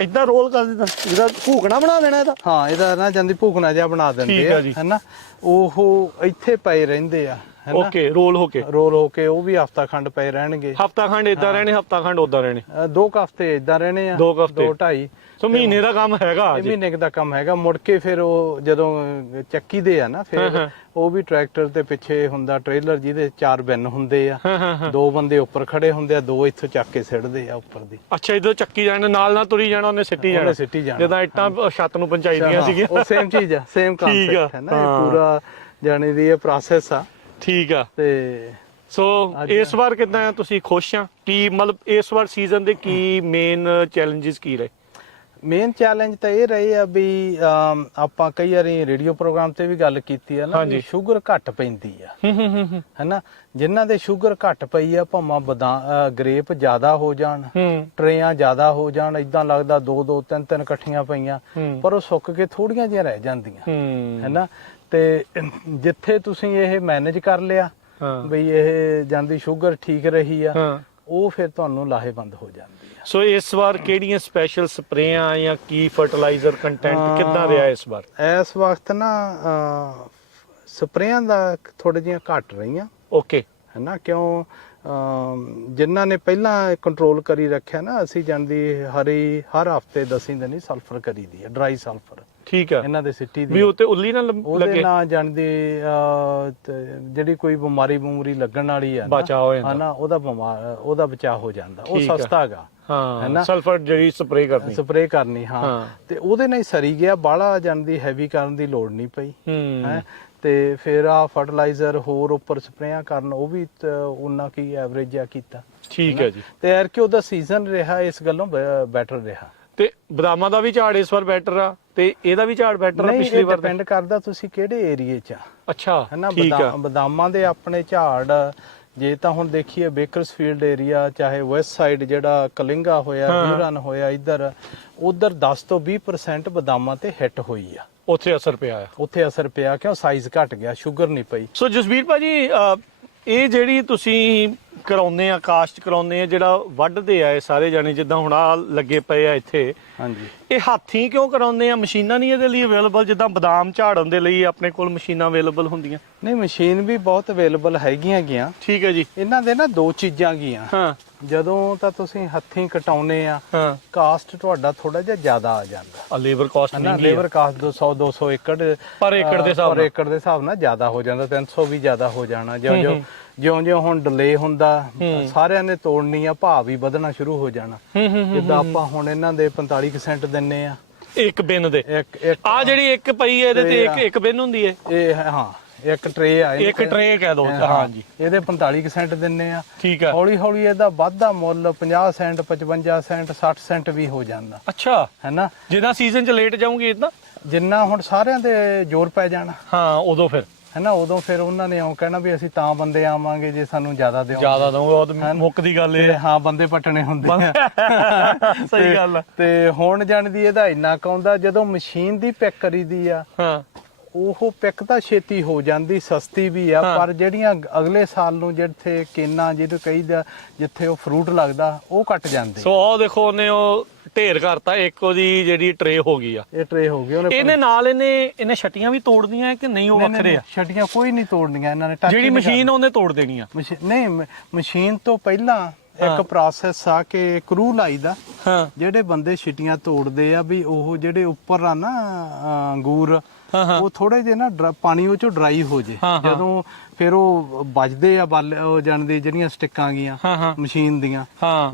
ਇਦਾਂ ਰੋਲ ਕਰ ਦਿੰਦਾ, ਜਿਹਦਾ ਭੂਕਣਾ ਬਣਾ ਦੇਣਾ ਇਹਦਾ। ਹਾਂ, ਇਹਦਾ ਨਾ ਜਾਂਦੀ ਭੂਕਣਾ ਜਿਹਾ ਬਣਾ ਦਿੰਦੇ ਆ, ਹੈਨਾ। ਉਹ ਇੱਥੇ ਪਏ ਰਹਿੰਦੇ ਆ, ਓਕੇ, ਰੋਲ ਹੋ ਕੇ ਉਹ ਵੀ ਹਫ਼ਤਾ ਖੰਡ ਪਏ ਰਹਿਣਗੇ। ਹਫ਼ਤਾ ਖੰਡ ਇਦਾਂ ਰਹਿਣੇ, ਹਫ਼ਤਾ ਖੰਡ ਉਦਾਂ ਰਹਿਣੇ, 2 ਹਫ਼ਤੇ ਇਦਾਂ ਰਹਿਣੇ ਆ, 2-2.5। ਸੋ ਮਹੀਨੇ ਦਾ ਕੰਮ ਹੈਗਾ, ਮਹੀਨੇ ਦਾ ਕੰਮ ਹੈਗਾ। ਮੁੜ ਕੇ ਫਿਰ ਉਹ ਜਦੋਂ ਚੱਕੀ ਦੇ ਆ ਨਾ, ਫਿਰ ਉਹ ਵੀ ਟਰੈਕਟਰ ਦੇ ਪਿੱਛੇ ਹੁੰਦਾ ਟ੍ਰੇਲਰ, ਜਿਹਦੇ 4 ਬਿੰਨ ਹੁੰਦੇ ਆ, 2 ਬੰਦੇ ਉੱਪਰ ਖੜੇ ਹੁੰਦੇ ਆ, 2 ਇੱਥੋਂ ਚੱਕ ਕੇ ਸਿੱਟਦੇ ਆ ਉੱਪਰ ਦੀ। ਅੱਛਾ, ਇਧਰ ਚੱਕੀ ਜਾਣੇ ਨਾਲ ਤੁਰੀ ਜਾਣਾ, ਉਹਨੇ ਸਿੱਟੀ ਜਾਣਾ ਜਿੱਦਾਂ ਇੱਟਾਂ ਛੱਤ ਨੂੰ ਪਹੁੰਚਾਈਆਂ ਸੀਗੀਆਂ। ਉਹ ਸੇਮ ਚੀਜ਼ ਆ, ਸੇਮ ਕਨਸੈਪਟ ਹੈ ਨਾ। ਇਹ ਪੂਰਾ ਜਾਣੇ ਦੀ ਇਹ ਪ੍ਰੋਸੈਸ ਆ। ਠੀਕ ਆ। ਤੇ ਸੋ ਇਸ ਵਾਰ ਕਿਦਾਂ ਤੁਸੀਂ ਖੁਸ਼ ਆ? ਕੀ ਮਤਲਬ ਇਸ ਵਾਰ ਸੀਜ਼ਨ ਦੇ ਕੀ ਮੇਨ ਚੈਲੰਜਸ ਕੀ ਰਹੇ? ਮੇਨ ਚੈਲੰਜ ਤਾਂ ਇਹ ਰਹੇ ਆ ਵੀ ਆਪਾਂ ਕਈ ਵਾਰੀ ਰੇਡੀਓ ਪ੍ਰੋਗਰਾਮ ਤੇ ਵੀ ਗੱਲ ਕੀਤੀ ਆ ਨਾ, ਸ਼ੂਗਰ ਘੱਟ ਪੈਂਦੀ ਆ, ਹੈਨਾ। ਜਿਨ੍ਹਾਂ ਦੇ ਸ਼ੂਗਰ ਘੱਟ ਪਈ ਆ, ਭਾਵੇਂ ਗ੍ਰੇਪ ਜ਼ਿਆਦਾ ਹੋ ਜਾਣ, ਟਰੇਆਂ ਜ਼ਿਆਦਾ ਹੋ ਜਾਣ, ਇਦਾਂ ਲੱਗਦਾ 2-2 3-3 ਇਕੱਠੀਆਂ ਪਈਆਂ, ਪਰ ਉਹ ਸੁੱਕ ਕੇ ਥੋੜੀਆਂ ਜਿਹੀਆਂ ਰਹਿ ਜਾਂਦੀਆਂ, ਹੈਨਾ। ਤੇ ਜਿੱਥੇ ਤੁਸੀਂ ਇਹ ਮੈਨੇਜ ਕਰ ਲਿਆ ਬਈ ਇਹ ਜਾਂਦੀ ਸ਼ੂਗਰ ਠੀਕ ਰਹੀ ਆ, ਉਹ ਫਿਰ ਤੁਹਾਨੂੰ ਲਾਹੇਵੰਦ ਹੋ ਜਾਂਦੀ ਆ। ਸੋ ਇਸ ਵਾਰ ਕਿਹੜੀਆਂ ਸਪੈਸ਼ਲ ਸਪਰੇਆਂ ਜਾਂ ਕੀ ਫਰਟੀਲਾਈਜ਼ਰ ਕੰਟੈਂਟ ਕਿੱਦਾਂ ਰਿਹਾ ਇਸ ਵਾਰ? ਇਸ ਵਕਤ ਨਾ ਸਪਰੇਆਂ ਦਾ ਥੋੜੇ ਜਿਹੀਆਂ ਘੱਟ ਰਹੀਆਂ, ਓਕੇ, ਹੈਨਾ। ਕਿਉਂ ਜਿਨ੍ਹਾਂ ਨੇ ਪਹਿਲਾਂ ਕੰਟਰੋਲ ਕਰੀ ਰੱਖਿਆ ਨਾ, ਅਸੀਂ ਜਾਂਦੀ ਹਰ ਹਫਤੇ 10 ਦਿਨ ਹੀ ਸਲਫਰ ਕਰੀਦੀ ਆ, ਡਰਾਈ ਸਲਫਰ। ਠੀਕ ਆ, ਇਹਨਾਂ ਦੇ ਸਿੱਟੀ ਦੀ ਵੀ ਉੱਤੇ ਉੱਲੀ ਨਾ ਉਹਦੇ ਨਾਲ ਜਾਂਦੀ ਜਿਹੜੀ ਕੋਈ ਬਿਮਾਰੀ ਲੱਗਣ ਵਾਲੀ ਆ, ਬਚਾ ਹੋ ਜਾਂਦਾ, ਹਨਾ, ਉਹਦਾ ਬਚਾਅ ਹੋ ਜਾਂਦਾ। ਉਹ ਸਸਤਾ ਹੈਗਾ, ਹਾਂ, ਸਲਫਰ ਜਿਹੜੀ ਸਪਰੇ ਕਰਨੀ, ਹਾਂ। ਤੇ ਉਹਦੇ ਨਾਲ ਹੀ ਸਰੀ ਗਿਆ, ਬਾਹਲਾ ਜਾਂਦੀ ਹੈਵੀ ਕਰਨ ਦੀ ਲੋੜ ਨਹੀਂ ਪਈ, ਹੈ। ਤੇ ਫਿਰ ਆ ਫਰਟੀਲਾਈਜ਼ਰ ਹੋਰ ਉੱਪਰ ਸਪਰੇਆਂ ਕਰਨ, ਉਹ ਵੀ ਉਹਨਾਂ ਕੀ ਐਵਰੇਜ ਜਿਹਾ ਕੀਤਾ। ਠੀਕ ਹੈ ਜੀ। ਤੇ ਯਾਰ ਕਿ ਉਹਦਾ ਸੀਜ਼ਨ ਰਿਹਾ ਇਸ ਗੱਲੋਂ ਬੈਟਰ ਰਿਹਾ। ਤੇ ਬਦਾਮਾਂ ਦਾ ਵੀ ਝਾੜ ਇਸ ਵਾਰ ਬੈਟਰ ਆ, ਤੇ ਇਹਦਾ ਵੀ ਝਾੜ ਬੈਟਰ ਆ ਪਿਛਲੀ ਵਾਰ? ਡਿਪੈਂਡ ਕਰਦਾ ਤੁਸੀਂ ਕਿਹੜੇ ਏਰੀਏ 'ਚ ਆ। ਅੱਛਾ, ਹੈਨਾ। ਬਦਾਮਾਂ ਦੇ ਆਪਣੇ ਝਾੜ, ਜੇ ਤਾਂ ਹੁਣ ਦੇਖੀਏ ਬੇਕਰਸਫੀਲਡ ਏਰੀਆ, ਚਾਹੇ ਵੈਸਟ ਸਾਈਡ ਜਿਹੜਾ ਕਲਿੰਗਾ ਹੋਇਆ, ਬਿਊਰਨ ਹੋਇਆ, ਉਧਰ 10 ਤੋਂ 20% ਬਦਾਮਾਂ ਤੇ ਹਿੱਟ ਹੋਈ ਆ। ਉੱਥੇ ਅਸਰ ਪਿਆ ਕਿਉਂ? ਸਾਈਜ਼ ਘਟ ਗਿਆ, ਸ਼ੂਗਰ ਨਹੀਂ ਪਈ। ਸੋ ਜਸਬੀਰ ਭਾਜੀ, ਇਹ ਜਿਹੜੀ ਤੁਸੀਂ ਕਰਾਉਂਦੇ ਆ, ਕਾਸਟ ਕਰਾਉਂਦੇ ਆ, ਜਿਹੜਾ ਵੱਢਦੇ ਆ ਇਹ ਸਾਰੇ ਜਾਣੇ, ਜਿੱਦਾਂ ਹੁਣ ਆ ਲੱਗੇ ਪਏ ਆ ਇੱਥੇ, ਹਾਂਜੀ, ਇਹ ਹੱਥੀਂ ਕਿਉਂ ਕਰਾਉਂਦੇ ਆ? ਮਸ਼ੀਨਾਂ ਨਹੀਂ ਇਹਦੇ ਲਈ ਅਵੇਲੇਬਲ? ਜਿੱਦਾਂ ਬਦਾਮ ਝਾੜਨ ਦੇ ਲਈ ਆਪਣੇ ਕੋਲ ਮਸ਼ੀਨਾਂ ਅਵੇਲੇਬਲ ਹੁੰਦੀਆਂ? ਨਹੀਂ, ਮਸ਼ੀਨ ਵੀ ਬਹੁਤ ਅਵੇਲੇਬਲ ਹੈਗੀਆਂ ਗੀਆਂ। ਠੀਕ ਹੈ ਜੀ। ਇਹਨਾਂ ਦੇ ਨਾ 2 ਚੀਜ਼ਾਂ ਗੀਆਂ। ਹਾਂ, ਜਦੋਂ ਤਾਂ ਤੁਸੀਂ ਹੱਥੀਂ ਕਟਾਉਨੇ ਆ, ਕਾਸਟ ਤੁਹਾਡਾ ਥੋੜਾ ਜਿਹਾ ਜ਼ਿਆਦਾ ਆ ਜਾਂਦਾ। ਲੇਬਰ ਕਾਸਟ ਨਹੀਂ, ਲੇਬਰ ਕਾਸਟ 200 ਏਕੜ ਪਰ ਏਕੜ ਦੇ ਹਿਸਾਬ ਨਾਲ ਜ਼ਿਆਦਾ ਹੋ ਜਾਂਦਾ, 300 ਵੀ ਜ਼ਿਆਦਾ ਹੋ ਜਾਣਾ। ਜਿਉਂ ਹੁਣ ਡਿਲੇ ਹੁੰਦਾ, ਸਾਰਿਆਂ ਨੇ ਤੋੜਨੀ ਆ, ਭਾਅ ਵੀ ਵਧਣਾ ਸ਼ੁਰੂ ਹੋ ਜਾਣਾ। ਜਿੱਦਾਂ ਆਪਾਂ ਹੁਣ ਇਹਨਾਂ ਦੇ 45% ਦਿੰਨੇ ਆ ਇੱਕ ਬਿਨ ਦੇ। ਆ ਜਿਹੜੀ ਇੱਕ ਪਈ ਹੈ ਇਹਦੇ ਤੇ ਇੱਕ ਬਿਨ ਹੁੰਦੀ ਹੈ ਇਹ, ਹਾਂ, ਇੱਕ ਟਰੇ ਆ, ਇੱਕ ਟਰੇ ਕਹਿ ਦੋ। ਹਾਂਜੀ, ਇਹਦੇ 45% ਦਿੰਨੇ ਆ। ਠੀਕ ਆ। ਹੌਲੀ ਹੌਲੀ ਇਹਦਾ ਵੱਧਦਾ ਮੁੱਲ 50 ਸੈਂਟ, 55 ਸੈਂਟ, 60 ਸੈਂਟ ਵੀ ਹੋ ਜਾਂਦਾ। ਅੱਛਾ, ਹੈਨਾ। ਜਿੰਨਾ ਸੀਜ਼ਨ ਚ ਲੇਟ ਜਾਉਂਗੇ ਇਦਾਂ, ਜਿੰਨਾ ਹੁਣ ਸਾਰਿਆਂ ਦੇ ਜ਼ੋਰ ਪੈ ਜਾਣਾ, ਹਾਂ, ਉਦੋਂ ਫਿਰ ਹੈਨਾ, ਉਦੋਂ ਫਿਰ ਉਹਨਾਂ ਨੇ ਉਹ ਕਹਿਣਾ ਵੀ ਅਸੀਂ ਤਾਂ ਬੰਦੇ ਆਵਾਂਗੇ ਜੇ ਸਾਨੂੰ ਜ਼ਿਆਦਾ ਦੋਗੇ। ਉਹ ਤਾਂ ਮੁੱਕ ਦੀ ਗੱਲ ਇਹ, ਹਾਂ, ਬੰਦੇ ਪੱਟਣੇ ਹੁੰਦੇ ਆ। ਸਹੀ ਗੱਲ। ਤੇ ਹੁਣ ਜਾਣਦੀ ਇਹਦਾ ਇੰਨਾ ਕਾਉਂਦਾ, ਜਦੋਂ ਮਸ਼ੀਨ ਦੀ ਪੈਕ ਕਰੀਦੀ ਆ, ਹਾਂ, ਉਹ ਪਿਕ ਤਾਂ ਛੇਤੀ ਹੋ ਜਾਂਦੀ, ਸਸਤੀ ਵੀ ਆ, ਪਰ ਜਿਹੜੀਆਂ ਅਗਲੇ ਸਾਲ ਨੂੰ ਜਿੱਥੇ ਕੇਨਾ ਜਿਹਨੂੰ ਕਹੀਦਾ ਜਿੱਥੇ ਉਹ ਫਰੂਟ ਲੱਗਦਾ ਉਹ ਕੱਟ ਜਾਂਦੇ। ਸੋ ਉਹ ਦੇਖੋ ਉਹਨੇ ਉਹ ਢੇਰ ਕਰਤਾ, ਇੱਕ ਉਹਦੀ ਜਿਹੜੀ ਟਰੇ ਹੋ ਗਈ ਆ, ਇਹ ਟਰੇ ਹੋ ਗਈ। ਇਹਨੇ ਨਾਲ ਇਹਨੇ ਛਟੀਆਂ ਵੀ ਤੋੜਦੀਆਂ ਕਿ ਨਹੀਂ? ਉਹ ਵੱਖਰੇ ਆ ਛਟੀਆਂ ਕੋਈ ਨਹੀਂ ਤੋੜਨੀਆਂ ਇਹਨਾਂ ਨੇ, ਜਿਹੜੀ ਮਸ਼ੀਨ ਉਹਨੇ ਤੋੜ ਦੇਣੀ ਆ। ਨਹੀਂ, ਮਸ਼ੀਨ ਤੋਂ ਪਹਿਲਾਂ ਇੱਕ ਪ੍ਰੋਸੈਸ ਆ ਕਿ ਕਰੂ ਲਾਈਦਾ। ਜਿਹੜੇ ਬੰਦੇ ਛਿਟੀਆਂ ਤੋੜਦੇ ਆ ਵੀ ਉਹ ਜਿਹੜੇ ਉੱਪਰ ਆ ਨਾ ਅੰਗੂਰ, ਉਹ ਥੋੜੇ ਜਿਹੇ ਨਾ ਪਾਣੀ ਉਹ ਚੋਂ ਡਰਾਈ ਹੋ ਜੇ, ਜਦੋਂ ਫਿਰ ਉਹ ਵੱਜਦੇ ਆ ਬਲ ਉਹ ਜਾਣਦੇ ਜਿਹੜੀਆਂ ਸਟਿੱਕਾਂ ਗੀਆਂ ਮਸ਼ੀਨ ਦੀਆਂ,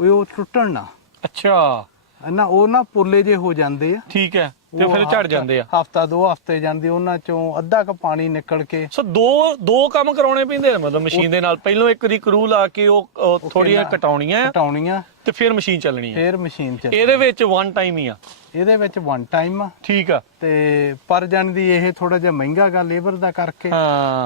ਉਹ ਟੁੱਟਣ ਨਾ। ਅੱਛਾ ਨਾ ਉਹ ਨਾ ਪੁੱਲੇ ਜੇ ਹੋ ਜਾਂਦੇ ਆ। ਠੀਕ ਹੈ, ਤੇ ਫਿਰ ਝੜ ਜਾਂਦੇ ਆ। ਹਫਤਾ 2 ਹਫਤੇ ਜਾਂਦੇ, ਉਹਨਾਂ ਚੋਂ ਅੱਧਾ ਕ ਪਾਣੀ ਨਿਕਲ ਕੇ। ਸੋ ਦੋ ਕੰਮ ਕਰਾਉਣੇ ਪੈਂਦੇ ਨੇ ਮਤਲਬ ਮਸ਼ੀਨ ਦੇ ਨਾਲ। ਪਹਿਲੋਂ ਇੱਕ ਦੀ ਕਰੂ ਲਾ ਕੇ ਉਹ ਥੋੜੀਆਂ ਕਟਾਉਣੀਆਂ ਤੇ ਫਿਰ ਮਸ਼ੀਨ ਚੱਲਣੀ ਆ। ਫਿਰ ਮਸ਼ੀਨ ਚੱਲਣੀ। ਇਹਦੇ ਵਿੱਚ ਵਨ ਟਾਈਮ ਹੀ ਆ? ਇਹਦੇ ਵਿੱਚ ਵਨ ਟਾਈਮ ਆ। ਠੀਕ ਆ। ਤੇ ਪਰ ਜਾਣਦੀ ਇਹ ਥੋੜਾ ਜਿਹਾ ਮਹਿੰਗਾ ਗਾ ਲੇਬਰ ਦਾ ਕਰਕੇ।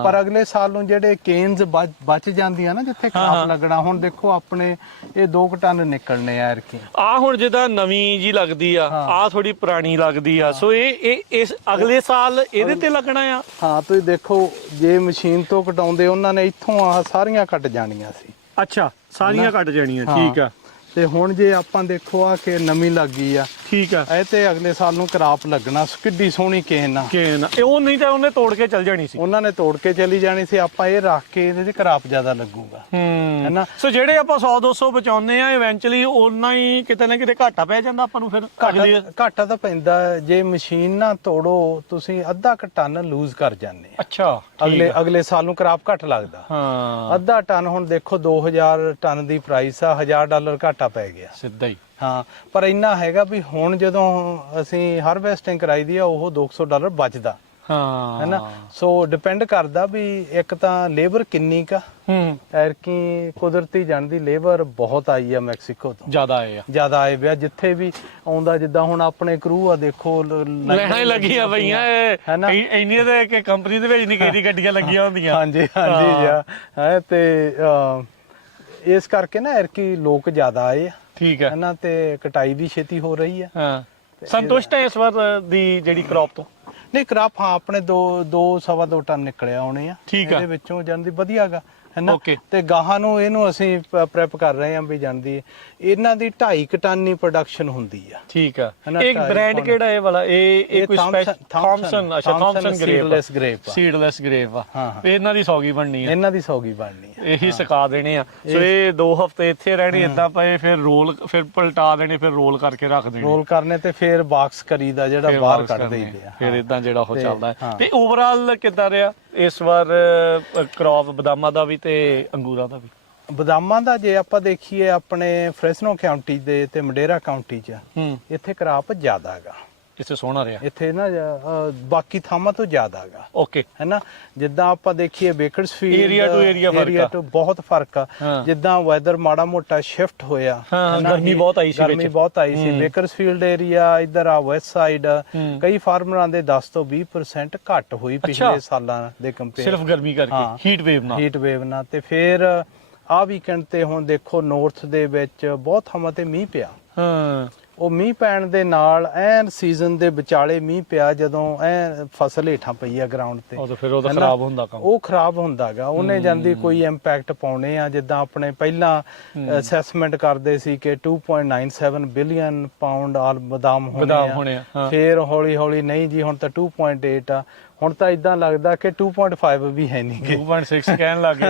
ਪਰ ਅਗਲੇ ਸਾਲ ਨੂੰ ਜਿਹੜੇ ਕੇਨਸ ਬਚ ਜਾਂਦੀਆਂ ਨਾ ਜਿੱਥੇ ਕਰਾਪ ਲੱਗਣਾ, ਹੁਣ ਦੇਖੋ ਆਪਣੇ ਇਹ 2 ਟਨ ਨਿਕਲਣੇ ਆ ਐਰਕੀ। ਆ ਹੁਣ ਜਿਹਦਾ ਨਵੀਂ ਜੀ ਲੱਗਦੀ ਆ ਥੋੜੀ ਪੁਰਾਣੀ ਲੱਗਦੀ ਆ, ਸੋ ਇਹ ਇਸ ਅਗਲੇ ਸਾਲ ਇਹਦੇ ਤੇ ਲੱਗਣਾ ਆ। ਹਾਂ, ਤੁਸੀਂ ਦੇਖੋ ਜੇ ਮਸ਼ੀਨ ਤੋਂ ਕਟਾਉਂਦੇ ਉਹਨਾਂ ਨੇ ਇੱਥੋਂ ਆਹ ਸਾਰੀਆਂ ਕੱਟ ਜਾਣੀਆਂ ਸੀ। ਅੱਛਾ, ਸਾਰੀਆਂ ਕੱਟ ਜਾਣੀਆਂ। ਠੀਕ ਆ। ਤੇ ਹੁਣ ਜੇ ਆਪਾਂ ਦੇਖੋ ਆ ਕਿ ਨਵੀਂ ਲੱਗੀ ਆ। ਠੀਕ ਆ। ਇਹ ਤੇ ਅਗਲੇ ਸਾਲ ਨੂੰ ਕਰਾਪ ਲੱਗਣਾ। ਕਿੱਡੀ ਸੋਹਣੀ ਕੇਨ ਆ। ਇਹ ਉਹ ਨਹੀਂ ਤਾਂ ਉਹਨੇ ਤੋੜ ਕੇ ਚੱਲ ਜਾਣੀ ਸੀ। ਉਹਨਾਂ ਨੇ ਤੋੜ ਕੇ ਚਲੀ ਜਾਣੀ ਸੀ। ਆਪਾਂ ਇਹ ਰੱਖ ਕੇ ਇਹਦੇ 'ਚ ਕਰਾਪ ਜ਼ਿਆਦਾ ਲੱਗੂਗਾ, ਹੈਨਾ। ਸੋ ਜਿਹੜੇ ਆਪਾਂ 100-200 ਬਚਾਉਂਦੇ ਆ, ਇਵੈਂਚੁਅਲੀ ਉਹਨਾਂ ਹੀ ਕਿਤੇ ਨਾ ਕਿਤੇ ਘਾਟਾ ਪੈ ਜਾਂਦਾ ਆਪਾਂ ਨੂੰ। ਫਿਰ ਘਾਟਾ ਤਾਂ ਪੈਂਦਾ ਜੇ ਮਸ਼ੀਨ ਨਾ ਤੋੜੋ, ਤੁਸੀਂ ਅੱਧਾ ਕ ਟਨ ਲੂਜ਼ ਕਰ ਜਾਂਦੇ ਆ। ਅੱਛਾ, ਅਗਲੇ ਸਾਲ ਨੂੰ ਕਰਾਪ ਘੱਟ ਲੱਗਦਾ। ਅੱਧਾ ਟਨ ਹੁਣ ਦੇਖੋ 2000 ਟਨ ਦੀ ਪ੍ਰਾਈਸ ਆ, $1000 ਘਾਟਾ ਪੈ ਗਿਆ ਸਿੱਧਾ ਹੀ। ਪਰ ਇੰਨਾ ਹੈਗਾ ਵੀ ਹੁਣ ਜਦੋਂ ਅਸੀਂ ਹਾਰਵੈਸਟਿੰਗ ਕਰਾਈ ਦੀ ਆ, ਉਹ $200 ਬਚਦਾ, ਹੈਨਾ। ਸੋ ਡਿਪੈਂਡ ਕਰਦਾ ਵੀ ਇੱਕ ਤਾਂ ਲੇਬਰ ਕਿੰਨੀ ਕਾ। ਐਰਕੀ ਕੁਦਰਤੀ ਜਾਣਦੀ ਲੇਬਰ ਬਹੁਤ ਆਈ ਆ ਮੈਕਸੀਕੋ ਤੋਂ, ਜ਼ਿਆਦਾ ਆਏ ਵਿਆ ਜਿੱਥੇ ਵੀ ਆਉਂਦਾ। ਜਿੱਦਾਂ ਹੁਣ ਆਪਣੇ ਕਰੂ ਆ ਦੇਖੋ, ਲੈਣਾ ਹੀ ਲੱਗੀਆਂ ਪਈਆਂ ਇੰਨੀਆਂ ਤੇ ਕੰਪਨੀ ਦੇ ਵਿੱਚ ਨਹੀਂ ਕਿਹੜੀ ਗੱਡੀਆਂ ਲੱਗੀਆਂ ਹੁੰਦੀਆਂ। ਹਾਂਜੀ ਹੈ ਤੇ ਇਸ ਕਰਕੇ ਨਾ ਐਰਕੀ ਲੋਕ ਜ਼ਿਆਦਾ ਆਏ ਆ। ਠੀਕ ਹੈ ਨਾ, ਤੇ ਕਟਾਈ ਵੀ ਛੇਤੀ ਹੋ ਰਹੀ ਆ। ਸੰਤੁਸ਼ਟ ਹੈ ਇਸ ਵਾਰ ਦੀ ਜਿਹੜੀ ਕ੍ਰੌਪ ਤੋਂ? ਨਹੀਂ, ਕ੍ਰਾਪ ਆਪਣੇ 2-2.25 ਟਨ ਨਿਕਲਿਆ ਆਉਣੇ ਆ ਇਹਦੇ ਵਿੱਚੋਂ, ਜਾਂਦੀ ਵਧੀਆ ਗਾ, ਹੈਨਾ। ਤੇ ਗਾਹਾਂ ਨੂੰ ਇਹਨੂੰ ਅਸੀਂ ਪ੍ਰੈਪ ਕਰ ਰਹੇ ਆਂ ਵੀ ਜਾਂਦੀ ਇਹਨਾਂ ਦੀ 2.5 ਟਨ ਦੀ ਪ੍ਰੋਡਕਸ਼ਨ ਹੁੰਦੀ ਆ। ਠੀਕ ਆ। ਇੱਕ ਬ੍ਰਾਂਡ ਕਿਹੜਾ ਇਹ ਵਾਲਾ? ਇਹ ਕੋਈ ਸਪੈਸ਼ਲ ਥਾਮਸਨ? ਅੱਛਾ, ਥਾਮਸਨ ਸੀਡਲੈਸ ਗ੍ਰੇਪ ਆ। ਇਹਨਾਂ ਦੀ ਸੌਗੀ ਬਣਨੀ ਆ। ਇਹੀ ਸੁਕਾ ਦੇਣੇ ਆ। ਸੋ ਇਹ 2 ਹਫ਼ਤੇ ਇੱਥੇ ਰਹਿਣੇ ਇਦਾਂ ਪਏ, ਫਿਰ ਪਲਟਾ ਦੇਣੇ, ਫਿਰ ਰੋਲ ਕਰਕੇ ਰੱਖ ਦੇਣੇ। ਰੋਲ ਕਰਨੇ ਤੇ ਫਿਰ ਬਾਕਸ ਕਰੀਦਾ ਜਿਹੜਾ ਬਾਹਰ ਕੱਢ ਦਈਦੇ ਆ। ਫਿਰ ਇਦਾਂ ਜਿਹੜਾ ਉਹ ਚੱਲਦਾ ਹੈ। ਤੇ ਓਵਰਆਲ ਕਿੱਦਾਂ ਰਿਹਾ ਇਸ ਵਾਰ ਕ੍ਰੌਪ ਬਦਾਮਾਂ ਦਾ ਵੀ ਤੇ ਅੰਗੂਰਾਂ ਦਾ ਵੀ? ਬਦਾਮਾਂ ਦਾ ਜੇ ਆਪਾਂ ਦੇਖੀਏ ਆਪਣੇ ਫ੍ਰੈਸਨੋ ਕਾਉਂਟੀ ਦੇ ਤੇ ਮਡੇਰਾ ਕਾਉਂਟੀ 'ਚ, ਇੱਥੇ ਕ੍ਰਾਪ ਜ਼ਿਆਦਾ ਹੈਗਾ। ਇੱਥੇ ਸੋਹਣਾ ਰਿਹਾ ਇੱਥੇ ਨਾ, ਬਾਕੀ ਥਾਵਾਂ ਤੋਂ ਜ਼ਿਆਦਾ ਹੈਗਾ। ਓਕੇ, ਹੈਨਾ। ਜਿੱਦਾਂ ਆਪਾਂ ਦੇਖੀਏ ਬੇਕਰਸਫੀਲਡ ਏਰੀਆ ਤੋਂ ਬਹੁਤ ਫਰਕ ਆ। ਜਿੱਦਾਂ ਵੈਦਰ ਮਾੜਾ ਮੋਟਾ ਸ਼ਿਫਟ ਹੋਇਆ, ਗਰਮੀ ਬਹੁਤ ਆਈ ਸੀ ਬੇਕਰਸਫੀਲਡ ਏਰੀਆ, ਇੱਧਰ ਆ ਵੈਸਟ ਸਾਈਡ, ਕਈ ਫਾਰਮਰਾਂ ਦੇ 10 ਤੋਂ 20% ਘੱਟ ਹੋਈ ਪਿਛਲੇ ਸਾਲਾਂ ਦੇ ਕੰਪੇਅਰ, ਸਿਰਫ ਗਰਮੀ ਕਰਕੇ, ਹੀਟ ਵੇਵ ਨਾਲ। ਤੇ ਫਿਰ ਆ ਵੀਕਐਂਡ ਤੇ ਹੁਣ ਦੇਖੋ ਨਾਰਥ ਦੇ ਵਿੱਚ ਬਹੁਤ ਥਾਵਾਂ ਤੇ ਮੀਂਹ ਪਿਆ। ਉਹ ਮੀਂਹ ਪੈਣ ਦੇ ਨਾਲ ਐਨ ਸੀਜ਼ਨ ਦੇ ਵਿਚਾਲੇ ਮੀਂਹ ਪਿਆ, ਜਦੋਂ ਐ ਫਸਲ ਹੇਠਾਂ ਪਈ ਆ ਗਰਾਊਂਡ ਤੇ, ਉਹ ਖਰਾਬ ਹੁੰਦਾ ਕੰਮ। ਉਹ ਖਰਾਬ ਹੁੰਦਾਗਾ, ਉਹਨੇ ਜਾਂਦੀ ਕੋਈ ਇੰਪੈਕਟ ਪਾਉਣੇ ਆ। ਜਿੱਦਾਂ ਆਪਣੇ ਪਹਿਲਾਂ ਅਸੈਸਮੈਂਟ ਕਰਦੇ ਸੀ ਕਿ 2.97 ਬਿਲੀਅਨ ਪਾਉਂਡ ਆਲ ਬਦਾਮ ਹੋਣੇ ਆ। ਫਿਰ ਹੌਲੀ ਹੌਲੀ ਨਹੀਂ ਜੀ, ਹੁਣ ਤਾਂ 2.8 ਆ। ਹੁਣ ਤਾਂ ਇਦਾਂ ਲੱਗਦਾ ਕਿ 2.5 ਵੀ ਹੈ ਨਹੀਂ, 2.6 ਕਹਿਣ ਲੱਗ ਗਏ।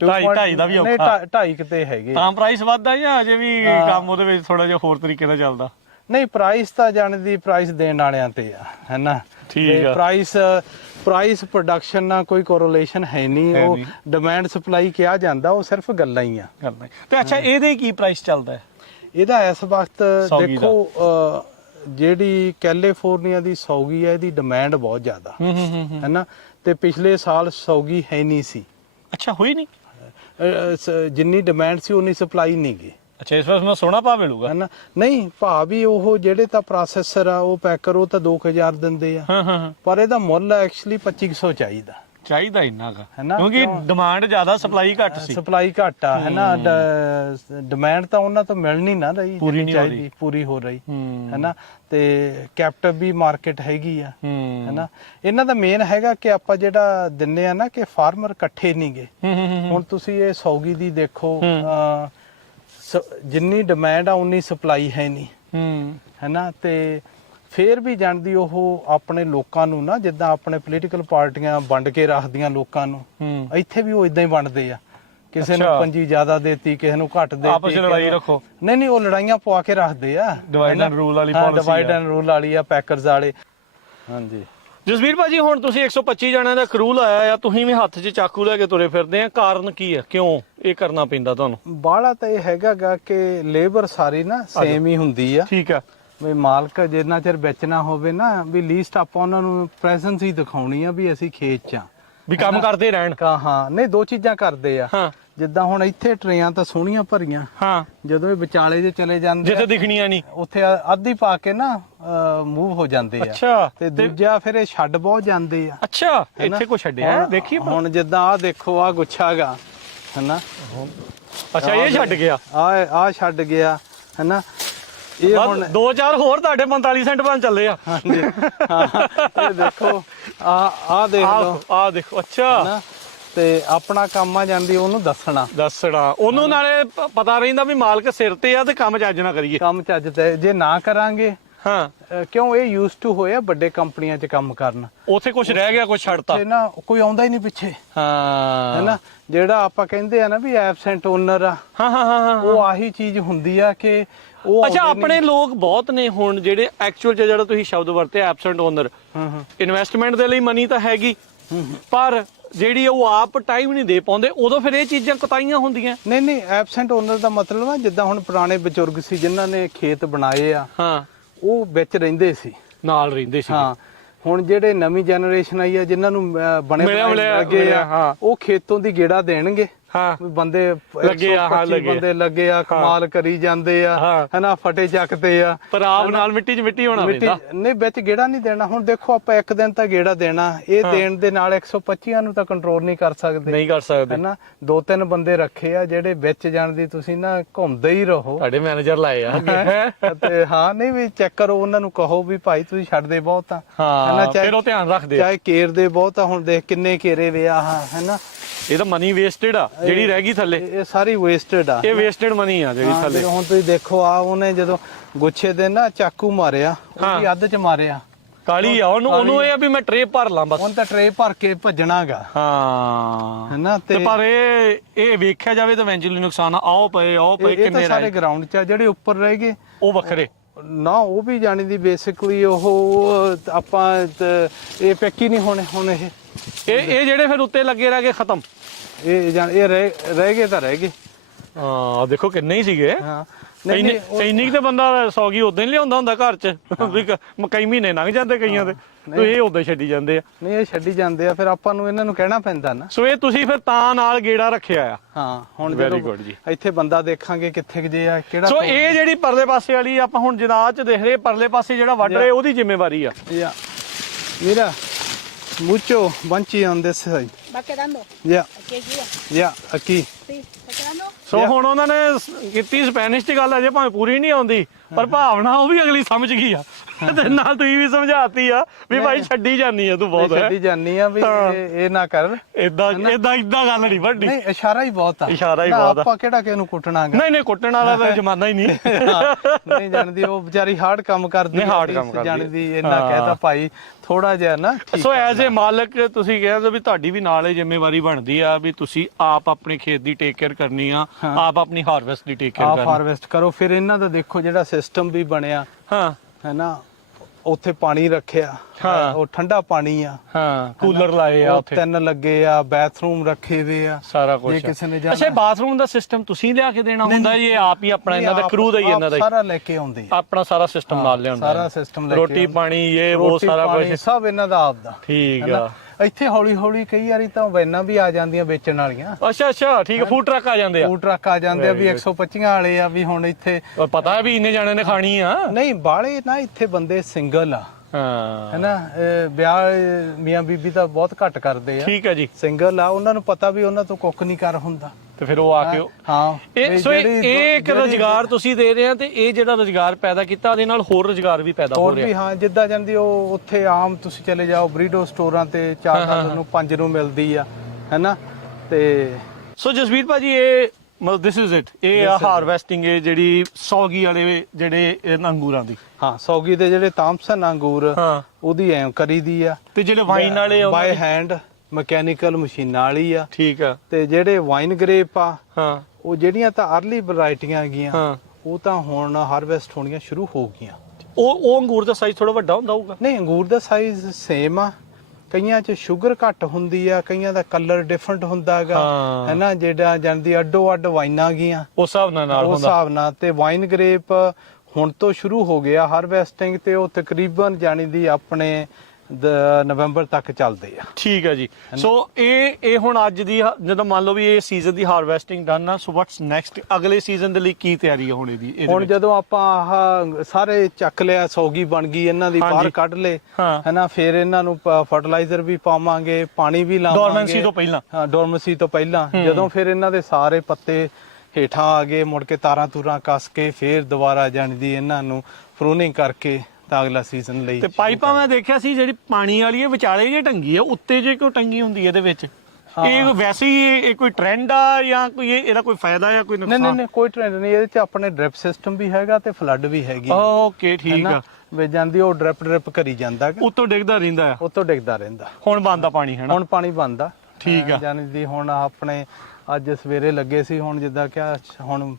2.5 ਦਾ ਵੀ ਔਖਾ, 2.5 ਕਿਤੇ ਹੈਗੇ। ਤਾਂ ਪ੍ਰਾਈਸ ਵੱਧਦਾ ਜਾਂ ਅਜੇ ਵੀ ਕੰਮ ਉਹਦੇ ਵਿੱਚ ਥੋੜਾ ਜਿਹਾ ਹੋਰ ਤਰੀਕੇ ਨਾਲ ਚੱਲਦਾ? ਨਹੀਂ, ਪ੍ਰਾਈਸ ਤਾਂ ਜਾਣਦੀ ਪ੍ਰਾਈਸ ਦੇਣ ਵਾਲਿਆਂ ਤੇ ਆ, ਹੈਨਾ। ਠੀਕ ਆ। ਪ੍ਰਾਈਸ ਪ੍ਰੋਡਕਸ਼ਨ ਨਾਲ ਕੋਈ ਕੋਰਿਲੇਸ਼ਨ ਹੈ ਨਹੀਂ। ਉਹ ਡਿਮਾਂਡ ਸਪਲਾਈ ਕਿਹਾ ਜਾਂਦਾ, ਉਹ ਸਿਰਫ ਗੱਲਾਂ ਹੀ ਆ। ਤੇ ਅੱਛਾ, ਇਹਦੇ ਕੀ ਪ੍ਰਾਈਸ ਚੱਲਦਾ ਹੈ ਇਹਦਾ ਇਸ ਵਕਤ? ਦੇਖੋ, ਜਿਹੜੀ ਕੈਲੀਫੋਰਨੀਆ ਦੀ ਸੌਗੀ ਹੈ, ਇਹਦੀ ਡਿਮਾਂਡ ਬਹੁਤ ਜ਼ਿਆਦਾ, ਹੈਨਾ। ਤੇ ਪਿਛਲੇ ਸਾਲ ਸੌਗੀ ਹੈ ਨਹੀਂ ਸੀ। ਅੱਛਾ, ਹੋਈ ਨਹੀਂ? ਜਿੰਨੀ ਡਿਮਾਂਡ ਸੀ ਉਨੀ ਸਪਲਾਈ ਨਹੀਂ ਗਈ। ਅੱਛਾ, ਇਸ ਵਾਰ ਸੋਹਣਾ ਭਾਅ ਮਿਲੂਗਾ, ਹੈਨਾ। ਨਹੀਂ, ਭਾਅ ਵੀ ਉਹ ਜਿਹੜੇ ਤਾਂ ਪ੍ਰੋਸੈਸਰ ਆ, ਉਹ ਪੈਕਰ, ਉਹ ਤਾਂ 2000 ਦਿੰਦੇ ਆ, ਪਰ ਇਹਦਾ ਮੁੱਲ ਐਕਚੁਅਲੀ 2500 ਚਾਹੀਦਾ। ਚਾਹੀਦਾ ਇੰਨਾ ਕ ਹੈ ਨਾ, ਕਿਉਂਕਿ ਡਿਮਾਂਡ ਜ਼ਿਆਦਾ ਸਪਲਾਈ ਘੱਟ ਸੀ। ਸਪਲਾਈ ਘੱਟ ਆ ਹੈ ਨਾ, ਡਿਮਾਂਡ ਤਾਂ ਉਹਨਾਂ ਤੋਂ ਮਿਲਣੀ ਨਾ ਰਹੀ ਪੂਰੀ ਨਹੀਂ ਹੋ ਰਹੀ। ਚਾਹੀਦੀ, ਪੂਰੀ ਹੋ ਰਹੀ ਹੈ ਨਾ। ਤੇ ਕੈਪਟਿਵ ਵੀ ਮਾਰਕੀਟ ਹੈਗੀ ਆ ਹੈ ਨਾ। ਇਹਨਾਂ ਦਾ ਮੇਨ ਹੈਗਾ ਕਿ ਆਪਾਂ ਜਿਹੜਾ ਦਿੰਨੇ ਆ ਨਾ ਕਿ ਫਾਰਮਰ ਇਕੱਠੇ ਨਹੀਂ ਗੇ। ਹੁਣ ਤੁਸੀਂ ਇਹ ਸੌਗੀ ਦੀ ਦੇਖੋ, ਜਿੰਨੀ ਡਿਮਾਂਡ ਆ ਉਨੀ ਸਪਲਾਈ ਹੈ ਨਹੀਂ ਹੈ ਨਾ। ਤੇ ਫੇਰ ਵੀ ਜਾਣਦੀ ਉਹ ਆਪਣੇ ਲੋਕਾਂ ਨੂੰ ਨਾ, ਜਿੱਦਾਂ ਆਪਣੇ ਪੋਲੀਟੀਕਲ ਪਾਰਟੀਆਂ ਵੰਡ ਕੇ ਰੱਖਦੀਆਂ ਲੋਕਾਂ ਨੂੰ, ਇੱਥੇ ਵੀ ਉਹ ਇਦਾਂ ਹੀ ਵੰਡਦੇ ਆ। ਕਿਸੇ ਨੂੰ ਪੰਜੀ ਜ਼ਿਆਦਾ ਦੇਤੀ, ਕਿਸੇ ਨੂੰ ਘੱਟ ਦੇਤੀ, ਆਪਸ ਵਿੱਚ ਲੜਾਈ ਰੱਖੋ। ਨਹੀਂ ਉਹ ਲੜਾਈਆਂ ਪਵਾ ਕੇ ਰੱਖਦੇ ਆ। ਡਿਵਾਈਡ ਐਂਡ ਰੂਲ ਵਾਲੀ ਪਾਲਿਸੀ, ਡਿਵਾਈਡ ਐਂਡ ਰੂਲ ਵਾਲੀ ਆ, ਪੈਕਰਸ ਵਾਲੇ। ਹਾਂਜੀ ਜਸਵੀਰ ਭਾਜੀ, ਹੁਣ ਤੁਸੀਂ 125 ਜਣਿਆਂ ਦਾ ਕਰੂ ਲਾਇਆ ਆ, ਤੁਸੀਂ ਵੀ ਹੱਥ 'ਚ ਚਾਕੂ ਲੈ ਕੇ ਤੁਰੇ ਫਿਰਦੇ ਆ, ਕਾਰਨ ਕੀ ਆ, ਕਿਉਂ ਇਹ ਕਰਨਾ ਪੈਂਦਾ ਤੁਹਾਨੂੰ? ਬਾਹਲਾ ਤਾਂ ਇਹ ਹੈਗਾ ਕਿ ਲੇਬਰ ਸਾਰੀ ਨਾ ਸੇਮ ਹੀ ਹੁੰਦੀ ਆ। ਠੀਕ ਆ ਵੀ ਮਾਲਕ ਜਿੰਨਾ ਚਿਰ ਵੇਚਣਾ ਹੋਵੇ ਨਾ, ਵੀ ਲੀਸਟ ਆਪਾਂ ਉਹਨਾਂ ਨੂੰ ਪ੍ਰੈਜ਼ੈਂਸ ਹੀ ਦਿਖਾਉਣੀ ਆ ਵੀ ਅਸੀਂ ਖੇਤ 'ਚ ਆ, ਵੀ ਕੰਮ ਕਰਦੇ ਰਹਿਣ। ਹਾਂ ਨਹੀਂ, ਦੋ ਚੀਜ਼ਾਂ ਕਰਦੇ ਆ। ਜਿੱਦਾਂ ਹੁਣ ਇੱਥੇ ਟਰੇਆਂ ਤਾਂ ਸੋਹਣੀਆਂ ਭਰੀਆਂ, ਜਦੋਂ ਇਹ ਵਿਚਾਲੇ ਜੇ ਚਲੇ ਜਾਂਦੇ, ਜਿੱਥੇ ਦਿਖਣੀਆਂ ਨਹੀਂ, ਉੱਥੇ ਅੱਧੀ ਪਾ ਕੇ ਨਾ ਮੂਵ ਹੋ ਜਾਂਦੇ ਆ। ਤੇ ਦੂਜਾ ਫਿਰ ਇਹ ਛੱਡ ਬਹੁਤ ਜਾਂਦੇ ਆ। ਅੱਛਾ, ਇੱਥੇ ਕੋ ਛੱਡਿਆ ਦੇਖੀ। ਹੁਣ ਜਿੱਦਾਂ ਆ ਦੇਖੋ, ਆ ਗੁੱਛਾਗਾ ਹੈਨਾ। ਅੱਛਾ, ਇਹ ਛੱਡ ਗਿਆ, ਆ ਛੱਡ ਗਿਆ ਹੈਨਾ। ਇਹ ਹੁਣ 2-4 ਹੋਰ ਤੁਹਾਡੇ 45 ਸੈਂਟ ਬਣ ਚੱਲੇ ਆ। ਹਾਂਜੀ ਇਹ ਦੇਖੋ, ਆ ਦੇਖ ਲਓ, ਆ ਦੇਖੋ। ਅੱਛਾ, ਤੇ ਆਪਣਾ ਕੰਮ ਆ ਜਾਂਦੀ ਉਹਨੂੰ ਦੱਸਣਾ ਉਹਨੂੰ, ਨਾਲੇ ਪਤਾ ਰਹਿੰਦਾ ਵੀ ਮਾਲਕ ਸਿਰ ਤੇ ਆ ਤੇ ਕੰਮ ਚੱਜ ਨਾ ਕਰੀਏ। ਕੰਮ ਚੱਜ ਤੇ ਜੇ ਨਾ ਕਰਾਂਗੇ, ਕਿਉਂ ਇਹ ਯੂਜ਼ ਟੂ ਹੋਇਆ ਵੱਡੇ ਕੰਪਨੀਆਂ 'ਚ ਕੰਮ ਕਰਨ, ਉੱਥੇ ਕੁਝ ਰਹਿ ਗਿਆ, ਕੁਝ ਛੱਡਤਾ ਨਾ, ਕੋਈ ਆਉਂਦਾ ਹੀ ਨਹੀਂ ਪਿੱਛੇ। ਹੈ ਨਾ, ਜਿਹੜਾ ਆਪਾਂ ਕਹਿੰਦੇ ਆ ਨਾ ਵੀ ਐਬਸੈਂਟ ਓਨਰ ਆ, ਉਹ ਆਹੀ ਚੀਜ਼ ਹੁੰਦੀ ਆ ਕਿ ਉਹ। ਅੱਛਾ, ਆਪਣੇ ਲੋਕ ਬਹੁਤ ਨੇ ਹੁਣ ਜਿਹੜੇ ਐਕਚੁਅਲ 'ਚ ਜਿਹੜਾ ਤੁਸੀਂ ਸ਼ਬਦ ਵਰਤੇ ਐਬਸੈਂਟ ਓਨਰ, ਇਨਵੈਸਟਮੈਂਟ ਦੇ ਲਈ ਮਨੀ ਤਾਂ ਹੈਗੀ, ਪਰ ਜਿਹੜੀ ਉਹ ਆਪ ਟਾਈਮ ਨਹੀਂ ਦੇ ਪਾਉਂਦੇ, ਉਦੋਂ ਫਿਰ ਇਹ ਚੀਜ਼ਾਂ ਕੁਤਾਈਆਂ ਹੁੰਦੀਆਂ। ਨਹੀਂ ਐਬਸੈਂਟ ਓਨਰ ਦਾ ਮਤਲਬ ਆ ਜਿੱਦਾਂ ਹੁਣ ਪੁਰਾਣੇ ਬਜ਼ੁਰਗ ਸੀ ਜਿਨ੍ਹਾਂ ਨੇ ਖੇਤ ਬਣਾਏ ਆ, ਉਹ ਵਿੱਚ ਰਹਿੰਦੇ ਸੀ, ਨਾਲ ਰਹਿੰਦੇ ਸੀ। ਹੁਣ ਜਿਹੜੇ ਨਵੀਂ ਜਨਰੇਸ਼ਨ ਆਈ ਆ, ਜਿਨ੍ਹਾਂ ਨੂੰ ਬਣੇ ਲੱਗੇ ਆ, ਉਹ ਖੇਤੋਂ ਦੀ ਗੇੜਾ ਦੇਣਗੇ। ਬੰਦੇ ਲੱਗੇ ਆ, ਬੰਦੇ ਲੱਗੇ ਆ, ਕਮਾਲ ਕਰੀ ਜਾਂਦੇ ਆ ਹਨਾ, ਫਟੇ ਚੱਕਦੇ ਆ, ਪਰ ਆਪ ਨਾਲ ਮਿੱਟੀ 'ਚ ਮਿੱਟੀ ਹੋਣਾ ਪੈਂਦਾ। ਨਹੀਂ, ਵਿੱਚ ਗੇੜਾ ਨਹੀਂ ਦੇਣਾ। ਹੁਣ ਦੇਖੋ, ਆਪਾਂ ਇੱਕ ਦਿਨ ਤਾਂ ਗੇੜਾ ਦੇਣਾ, ਇਹ ਦੇਣ ਦੇ ਨਾਲ 125 ਨੂੰ ਤਾਂ ਕੰਟਰੋਲ ਨਹੀਂ ਕਰ ਸਕਦੇ ਹਨਾ। 2-3 ਬੰਦੇ ਰੱਖੇ ਆ ਜਿਹੜੇ ਵਿੱਚ ਜਾਣ ਦੀ, ਤੁਸੀਂ ਨਾ ਘੁੰਮਦੇ ਹੀ ਰਹੋ। ਸਾਡੇ ਮੈਨੇਜਰ ਲਾਏ ਆ ਤੇ ਨਹੀਂ ਵੀ ਚੈੱਕ ਕਰੋ, ਉਹਨਾਂ ਨੂੰ ਕਹੋ ਵੀ ਭਾਈ ਤੁਸੀਂ ਛੱਡਦੇ ਬਹੁਤ ਆ ਹਨਾ, ਚਾਹੇ ਘੇਰਦੇ ਬਹੁਤ ਆ। ਹੁਣ ਦੇਖ ਕਿੰਨੇ ਘੇਰੇ ਵੇ ਆ ਹਨਾ। ਇਹ ਤਾਂ ਮਨੀ ਵੇਸਟਡ ਆ ਜਿਹੜੀ ਰਹਿ ਗਈ ਥੱਲੇ, ਇਹ ਸਾਰੀ ਵੇਸਟਡ ਆ, ਇਹ ਵੇਸਟਡ ਮਨੀ ਆ ਜਿਹੜੀ ਥੱਲੇ। ਹੁਣ ਤੁਸੀਂ ਦੇਖੋ, ਆ ਉਹਨੇ ਜਦੋਂ ਗੁੱਛੇ ਦੇ ਨਾ ਚਾਕੂ ਮਾਰਿਆ, ਉਹ ਵੀ ਅੱਧ 'ਚ ਮਾਰਿਆ, ਕਾਲੀ ਆ ਉਹਨੂੰ ਇਹ ਆ ਵੀ ਮੈਂ ਟਰੇ ਭਰ ਲਾਂ ਬਸ। ਹੁਣ ਤਾਂ ਟਰੇ ਭਰ ਕੇ ਭੱਜਣਾਗਾ ਹੈਨਾ। ਤੇ ਪਰ ਇਹ ਵੇਖਿਆ ਜਾਵੇ ਤਾਂ ਇਵੈਂਚੁਅਲੀ ਨੁਕਸਾਨ ਆਓ ਪਏ ਕਿੰਨੇ ਸਾਰੇ ਗਰਾਊਂਡ 'ਚ, ਜਿਹੜੇ ਉੱਪਰ ਰਹਿ ਗਏ ਉਹ ਵੱਖਰੇ ਨਾ, ਉਹ ਵੀ ਜਾਣੀ ਦੀ ਬੇਸਿਕਲੀ ਉਹ ਆਪਾਂ ਇਹ ਪੈਕੀ ਨਹੀਂ ਹੋਣੇ ਹੁਣ। ਇਹ ਜਿਹੜੇ ਫਿਰ ਉੱਤੇ ਲੱਗੇ ਰਹਿ ਗਏ ਖਤਮ, ਇਹ ਰਹਿ ਗਏ ਤਾਂ ਰਹਿ ਗਏ। ਹਾਂ ਦੇਖੋ ਕਿੰਨੇ ਹੀ ਸੀਗੇ। ਇੰਨੀ ਤੇ ਬੰਦਾ ਸੌਗੀ ਉਦਾਂ ਹੀ ਲਿਆਉਂਦਾ ਹੁੰਦਾ ਘਰ 'ਚ, ਵੀ ਕਈ ਮਹੀਨੇ ਲੰਘ ਜਾਂਦੇ ਕਈਆਂ ਦੇ, ਇਹ ਉਦਾਂ ਛੱਡੀ ਜਾਂਦੇ ਆ। ਨਹੀਂ, ਇਹ ਛੱਡੀ ਜਾਂਦੇ ਆ, ਫਿਰ ਆਪਾਂ ਨੂੰ ਇਹਨਾਂ ਨੂੰ ਕਹਿਣਾ ਪੈਂਦਾ ਨਾ। ਸੋ ਇਹ ਤੁਸੀਂ ਫਿਰ ਤਾਂ ਨਾਲ ਗੇੜਾ ਰੱਖਿਆ ਆ। ਹਾਂ, ਹੁਣ ਵੈਰੀ ਗੁੱਡ ਜੀ। ਇੱਥੇ ਬੰਦਾ ਦੇਖਾਂਗੇ ਕਿੱਥੇ ਜੇ ਆ ਕਿਹੜਾ। ਸੋ ਇਹ ਜਿਹੜੀ ਪਰਲੇ ਪਾਸੇ ਵਾਲੀ ਆਪਾਂ ਹੁਣ ਜਨਾਜ਼ 'ਚ ਦੇਖ ਰਹੇ, ਪਰਲੇ ਪਾਸੇ ਜਿਹੜਾ ਵੱਢ ਰਹੇ ਉਹਦੀ ਜ਼ਿੰਮੇਵਾਰੀ ਆ। ਮੇਰਾ mucho banchi on this side. ¿Va quedando? Aquí. Sí, ¿está quedando? ਸੋ ਹੁਣ ਉਹਨਾਂ ਨੇ ਕੀਤੀ ਸਪੈਨਿਸ਼ 'ਚ ਗੱਲ, ਅਜੇ ਭਾਵੇਂ ਪੂਰੀ ਨਹੀਂ ਆਉਂਦੀ, ਪਰ ਭਾਵਨਾ ਉਹ ਵੀ ਅਗਲੀ ਸਮਝ ਗਈ ਆ, ਤੇ ਨਾਲ ਤੁਸੀਂ ਵੀ ਸਮਝਾਤੀ ਆ ਵੀ ਭਾਈ ਛੱਡੀ ਜਾਨੀ ਆ ਤੂੰ ਬਹੁਤ, ਛੱਡੀ ਜਾਨੀ ਆ ਵੀ ਇਹ ਨਾ ਕਰ, ਇਦਾਂ ਗੱਲ ਨਹੀਂ ਵੱਡੀ। ਨਹੀਂ, ਇਸ਼ਾਰਾ ਹੀ ਬਹੁਤ ਆ, ਇਸ਼ਾਰਾ ਹੀ ਬਹੁਤ ਆ। ਆਪਾਂ ਕਿਹੜਾ ਕਿਸੇ ਨੂੰ ਕੁੱਟਣਾਗਾ? ਨਹੀਂ, ਕੁੱਟਣ ਵਾਲਾ ਤਾਂ ਜ਼ਮਾਨਾ ਹੀ ਨਹੀਂ। ਨਹੀਂ ਜਾਣਦੀ, ਉਹ ਵਿਚਾਰੀ ਹਾਰਡ ਕੰਮ ਕਰਦੀ, ਜਾਣਦੀ ਇੰਨਾ ਕਹਿਤਾ ਭਾਈ ਥੋੜਾ ਜਿਹਾ ਨਾ। ਸੋ ਐਜ਼ ਏ ਮਾਲਕ ਤੁਸੀਂ ਕਹਿੰਦੇ ਵੀ ਤੁਹਾਡੀ ਵੀ ਨਾਲ ਇਹ ਜ਼ਿੰਮੇਵਾਰੀ ਬਣਦੀ ਆ ਵੀ ਤੁਸੀਂ ਆਪ ਆਪਣੇ ਖੇਤ ਦੀ ਟੇਕ ਕੇਅਰ ਕਰਨੀ ਆ, ਆਪ ਆਪਣੀ ਹਾਰਵੈਸਟ ਦੀ ਟੇਕ ਕੇਅਰ ਕਰਨੀ, ਆਪ ਹਾਰਵੈਸਟ ਕਰੋ। ਫਿਰ ਇਹਨਾਂ ਦਾ ਦੇਖੋ ਜਿਹੜਾ ਸਿਸਟਮ ਵੀ ਬਣਿਆ ਹੈ ਨਾ, ਉੱਥੇ ਪਾਣੀ ਰੱਖਿਆ, ਉਹ ਠੰਡਾ ਪਾਣੀ ਆ, ਕੂਲਰ ਲਾਏ ਆ, ਉੱਥੇ 3 ਲੱਗੇ ਆ, ਬਾਥਰੂਮ ਰੱਖੇ ਵੇ ਆ, ਸਾਰਾ ਕੁਝ। ਜੇ ਕਿਸੇ ਨੇ ਜਾਣਾ, ਅੱਛਾ ਬਾਥਰੂਮ ਦਾ ਸਿਸਟਮ ਤੁਸੀਂ ਲਿਆ ਕੇ ਦੇਣਾ ਹੁੰਦਾ ਜੀ? ਆਪ ਹੀ ਆਪਣਾ ਇਹਨਾਂ ਦਾ ਕਰੂ ਦਾ ਹੀ, ਇਹਨਾਂ ਦਾ ਸਾਰਾ ਲੈ ਕੇ ਆਉਂਦੇ, ਆਪਣਾ ਸਾਰਾ ਸਿਸਟਮ ਨਾਲ ਲਿਆਉਂਦੇ, ਸਾਰਾ ਸਿਸਟਮ, ਰੋਟੀ ਪਾਣੀ ਇਹ ਉਹ ਸਾਰਾ ਕੁਝ ਸਭ ਇਹਨਾਂ ਦਾ ਆਪ ਦਾ। ਠੀਕ ਆ। ਇੱਥੇ ਹੌਲੀ ਹੌਲੀ ਕਈ ਵਾਰੀ ਤਾਂ ਵੈਨਾਂ ਵੀ ਆ ਜਾਂਦੀਆਂ ਵੇਚਣ ਵਾਲੀਆਂ। ਅੱਛਾ ਠੀਕ ਹੈ, ਫੂਡ ਟਰੱਕ ਆ ਜਾਂਦੇ ਆ, ਫੂਡ ਟਰੱਕ ਆ ਜਾਂਦੇ ਆ ਵੀ 125 ਵਾਲੇ ਆ ਵੀ ਹੁਣ ਇੱਥੇ ਪਤਾ ਹੈ ਵੀ ਇੰਨੇ ਜਾਣੇ ਨੇ ਖਾਣੀ ਆ। ਨਹੀਂ ਬਾਲੇ ਨਾ, ਇੱਥੇ ਬੰਦੇ ਸਿੰਗਲ ਆ, ਹਾਂ ਹੈਨਾ। ਵਿਆਹ ਮੀਆਂ ਬੀਬੀ ਤਾਂ ਬਹੁਤ ਘੱਟ ਕਰਦੇ ਆ, ਠੀਕ ਹੈ ਜੀ। ਸਿੰਗਲ ਆ, ਉਹਨਾਂ ਨੂੰ ਪਤਾ ਵੀ ਉਹਨਾਂ ਤੋਂ ਕੁੱਕ ਨਹੀਂ ਕਰ ਹੁੰਦਾ, ਤੇ ਫਿਰ ਉਹ ਆ ਕੇ ਹਾਂ ਇਹ ਸੋ ਇਹ ਇੱਕ ਰੁਜ਼ਗਾਰ ਤੁਸੀਂ ਦੇ ਰਹੇ ਆ, ਤੇ ਇਹ ਜਿਹੜਾ ਰੁਜ਼ਗਾਰ ਪੈਦਾ ਕੀਤਾ ਉਹਦੇ ਨਾਲ ਹੋਰ ਰੁਜ਼ਗਾਰ ਵੀ ਪੈਦਾ ਹੋ ਹੋਰ ਰਿਹਾ। ਵੀ ਹਾਂ, ਜਿੱਦਾਂ ਜਾਂਦੀ ਉਹ ਉੱਥੇ ਆਮ ਤੁਸੀਂ ਚਲੇ ਜਾਓ ਬਰੀਡੋ ਸਟੋਰਾਂ ਤੇ $4 ਨੂੰ 5 ਨੂੰ ਮਿਲਦੀ ਆ, ਹੈਨਾ। ਤੇ ਸੋ ਜਸਵੀਰ ਭਾਜੀ ਇਹ ਮਤਲਬ ਦਿਸ ਇਜ਼ ਇਟ, ਇਹ ਆ ਹਾਰਵੈਸਟਿੰਗ, ਇਹ ਜਿਹੜੀ ਸੌਗੀ ਵਾਲੇ ਜਿਹੜੇ ਅੰਗੂਰਾਂ ਦੀ। ਹਾਂ, ਸੌਗੀ ਦੇ ਜਿਹੜੇ ਤਾਮਸਨ ਅੰਗੂਰ ਹਾਂ ਉਹਦੀ ਐ ਕਰੀਦੀ ਆ, ਤੇ ਜਿਹੜੇ ਵਾਈਨ ਵਾਲੇ ਬਾਈ ਹੈਂਡ ਮਕੈਨੀਕਲ ਮਸ਼ੀਨਾਂ ਵਾਲੀ ਆ। ਠੀਕ ਆ। ਤੇ ਜਿਹੜੇ ਵਾਈਨ ਗ੍ਰੇਪ ਆ, ਹਾਂ ਉਹ ਜਿਹੜੀਆਂ ਤਾਂ ਅਰਲੀ ਵੈਰਾਈਟੀਆਂ ਹੈਗੀਆਂ, ਹਾਂ ਉਹ ਤਾਂ ਹੁਣ ਹਾਰਵੈਸਟ ਹੋਣੀਆਂ ਸ਼ੁਰੂ ਹੋ ਗਈਆਂ। ਉਹ ਅੰਗੂਰ ਦਾ ਸਾਈਜ਼ ਥੋੜਾ ਵੱਡਾ ਹੁੰਦਾ ਹੋਊਗਾ? ਨਹੀਂ, ਅੰਗੂਰ ਦਾ ਸਾਈਜ਼ ਸੇਮ ਆ, ਕਈਆਂ 'ਚ ਸ਼ੂਗਰ ਘੱਟ ਹੁੰਦੀ ਆ, ਕਈਆਂ ਦਾ ਕਲਰ ਡਿਫਰੈਂਟ ਹੁੰਦਾ ਹੈਗਾ, ਹੈਨਾ। ਜਿਹੜਾ ਜਾਂਦੀ ਅੱਡੋ ਅੱਡ ਵਾਈਨਾਂ ਗੀਆਂ ਉਸ ਹਿਸਾਬ ਨਾਲ ਉਸ ਹੁੰਦਾ। ਹਿਸਾਬ ਨਾਲ। ਤੇ ਵਾਈਨ ਗ੍ਰੇਪ ਹੁਣ ਤੋਂ ਸ਼ੁਰੂ ਹੋ ਗਿਆ ਹਾਰਵੈਸਟਿੰਗ, ਤੇ ਉਹ ਤਕਰੀਬਨ ਜਾਣੀ ਦੀ ਆਪਣੇ ਨਵੰਬਰ ਤੱਕ ਚੱਲਦੇ ਆ। ਠੀਕ ਹੈ ਜੀ। ਸੋ ਇਹ ਹੁਣ ਅੱਜ ਦੀ ਜਦੋਂ ਮੰਨ ਲਓ ਵੀ ਇਹ ਸੀਜ਼ਨ ਦੀ ਹਾਰਵੈਸਟਿੰਗ ਡਨ ਆ, ਸੋ ਵਾਟਸ ਨੈਕਸਟ, ਅਗਲੇ ਸੀਜ਼ਨ ਦੇ ਲਈ ਕੀ ਤਿਆਰੀ ਹੈ ਹੁਣ ਇਹਦੀ? ਹੁਣ ਜਦੋਂ ਆਪਾਂ ਆਹ ਸਾਰੇ ਚੱਕ ਲਿਆ, ਸੌਗੀ ਬਣ ਗਈ, ਇਹਨਾਂ ਦੀ ਬਾਹਰ ਕੱਢ ਲੇ, ਹੈਨਾ, ਫਿਰ ਇਹਨਾਂ ਨੂੰ ਫਰਟੀਲਾਈਜ਼ਰ ਵੀ ਪਾਵਾਂਗੇ, ਪਾਣੀ ਵੀ ਲਾਵਾਂਗੇ ਡੋਰਮੈਂਸੀ ਤੋਂ ਪਹਿਲਾਂ। ਹਾਂ, ਡੋਰਮੈਂਸੀ ਤੋਂ ਪਹਿਲਾਂ। ਜਦੋਂ ਫਿਰ ਇਹਨਾਂ ਦੇ ਸਾਰੇ ਪੱਤੇ ਹੇਠਾਂ ਆ ਗਏ, ਮੁੜ ਕੇ ਤਾਰਾਂ ਤੂਰਾਂ ਕੱਸ ਕੇ ਫਿਰ ਦੁਬਾਰਾ ਜਾਣਦੀ ਇਹਨਾਂ ਨੂੰ ਪ੍ਰੂਨਿੰਗ ਕਰਕੇ ਤਾਂ ਅਗਲਾ ਸੀਜ਼ਨ ਲਈ। ਤੇ ਪਾਈਪਾਂ ਮੈਂ ਦੇਖਿਆ ਸੀ ਜਿਹੜੀ ਪਾਣੀ ਵਾਲੀ, ਇਹ ਵਿਚਾਲੇ ਜੇ ਟੰਗੀ ਆ, ਉੱਤੇ ਜੇ ਕੋਈ ਟੰਗੀ ਹੁੰਦੀ ਇਹਦੇ ਵਿੱਚ, ਇਹ ਵੈਸੇ ਹੀ ਇਹ ਕੋਈ ਟ੍ਰੈਂਡ ਆ ਜਾਂ ਕੋਈ ਇਹਦਾ ਕੋਈ ਫਾਇਦਾ ਜਾਂ ਕੋਈ ਨੁਕਸਾਨ? ਨਹੀਂ, ਕੋਈ ਟ੍ਰੈਂਡ ਨਹੀਂ, ਇਹਦੇ ਚ ਆਪਣੇ ਡ੍ਰਿਪ ਸਿਸਟਮ ਵੀ ਹੈਗਾ ਤੇ ਫਲੱਡ ਵੀ ਹੈਗੀ। ਓਕੇ, ਠੀਕ ਆ। ਵੇ ਜਾਂਦੀ ਉਹ ਡ੍ਰਿਪ ਕਰੀ ਜਾਂਦਾ, ਉੱਤੋਂ ਡਿੱਗਦਾ ਰਹਿੰਦਾ ਆ, ਉੱਤੋਂ ਡਿੱਗਦਾ ਰਹਿੰਦਾ। ਹੁਣ ਬੰਦ ਆ ਪਾਣੀ, ਹੈਨਾ? ਹੁਣ ਪਾਣੀ ਬੰਦ ਆ। ਠੀਕ ਆ। ਜਾਨੀ ਦੀ ਹੁਣ ਆਪਣੇ ਅੱਜ ਸਵੇਰੇ ਲੱਗੇ ਸੀ, ਹੁਣ ਜਿੱਦਾਂ ਕਿ ਹੁਣ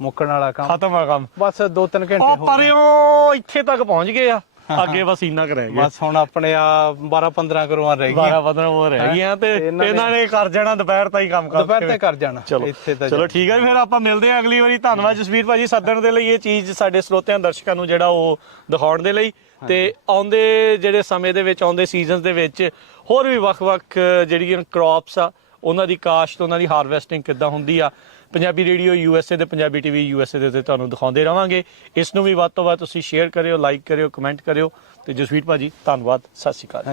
ਮੁੱਕਣ ਵਾਲਾ ਕੰਮ, ਖਤਮ ਆ ਕੰਮ, ਬਸ 2-3 ਘੰਟੇ ਉਹ ਪਰਿਓ ਇੱਥੇ ਤੱਕ ਪਹੁੰਚ ਗਏ ਆ, ਅੱਗੇ ਬਸ ਇੰਨਾ ਕੁ ਰਹਿ ਗਿਆ। ਬਸ ਹੁਣ ਆਪਣੇ ਆ 12-15 ਕਰੋਆਂ ਰਹਿ ਗਈਆਂ, 12-15 ਉਹ ਰਹਿ ਗਈਆਂ, ਤੇ ਇਹਨਾਂ ਨੇ ਕਰ ਜਾਣਾ ਦੁਪਹਿਰ ਤਾਈਂ ਕੰਮ ਕਰ, ਦੁਪਹਿਰ ਤੇ ਕਰ ਜਾਣਾ ਇੱਥੇ ਤਾਂ। ਚਲੋ ਠੀਕ ਹੈ, ਫਿਰ ਆਪਾਂ ਮਿਲਦੇ ਹਾਂ ਅਗਲੀ ਵਾਰੀ। ਧੰਨਵਾਦ ਜਸਵੀਰ ਭਾਜੀ ਸੱਦਣ ਦੇ ਲਈ, ਇਹ ਚੀਜ਼ ਸਾਡੇ ਸਰੋਤਿਆਂ ਦਰਸ਼ਕਾਂ ਨੂੰ ਜਿਹੜਾ ਉਹ ਦਿਖਾਉਣ ਦੇ ਲਈ। ਤੇ ਆਉਂਦੇ ਜਿਹੜੇ ਸਮੇਂ ਦੇ ਵਿੱਚ, ਆਉਂਦੇ ਸੀਜ਼ਨ ਦੇ ਵਿੱਚ ਹੋਰ ਵੀ ਵੱਖ-ਵੱਖ ਜਿਹੜੀਆਂ ਕ੍ਰੌਪਸ ਆ, ਉਹਨਾਂ ਦੀ ਕਾਸ਼ਤ, ਉਹਨਾਂ ਦੀ ਹਾਰਵੈਸਟਿੰਗ ਕਿੱਦਾਂ ਹੁੰਦੀ ਆ, ਪੰਜਾਬੀ ਰੇਡੀਓ USA ਤੇ ਪੰਜਾਬੀ TV USA ਦੇ ਉੱਤੇ ਤੁਹਾਨੂੰ ਦਿਖਾਉਂਦੇ ਰਵਾਂਗੇ। ਇਸ ਨੂੰ ਵੀ ਵੱਧ ਤੋਂ ਵੱਧ ਤੁਸੀਂ ਸ਼ੇਅਰ ਕਰਿਓ, ਲਾਈਕ ਕਰਿਓ, ਕਮੈਂਟ ਕਰਿਓ। ਤੇ ਜਸਵੀਰ ਭਾਜੀ ਧੰਨਵਾਦ, ਸਤਿ ਸ਼੍ਰੀ ਅਕਾਲ।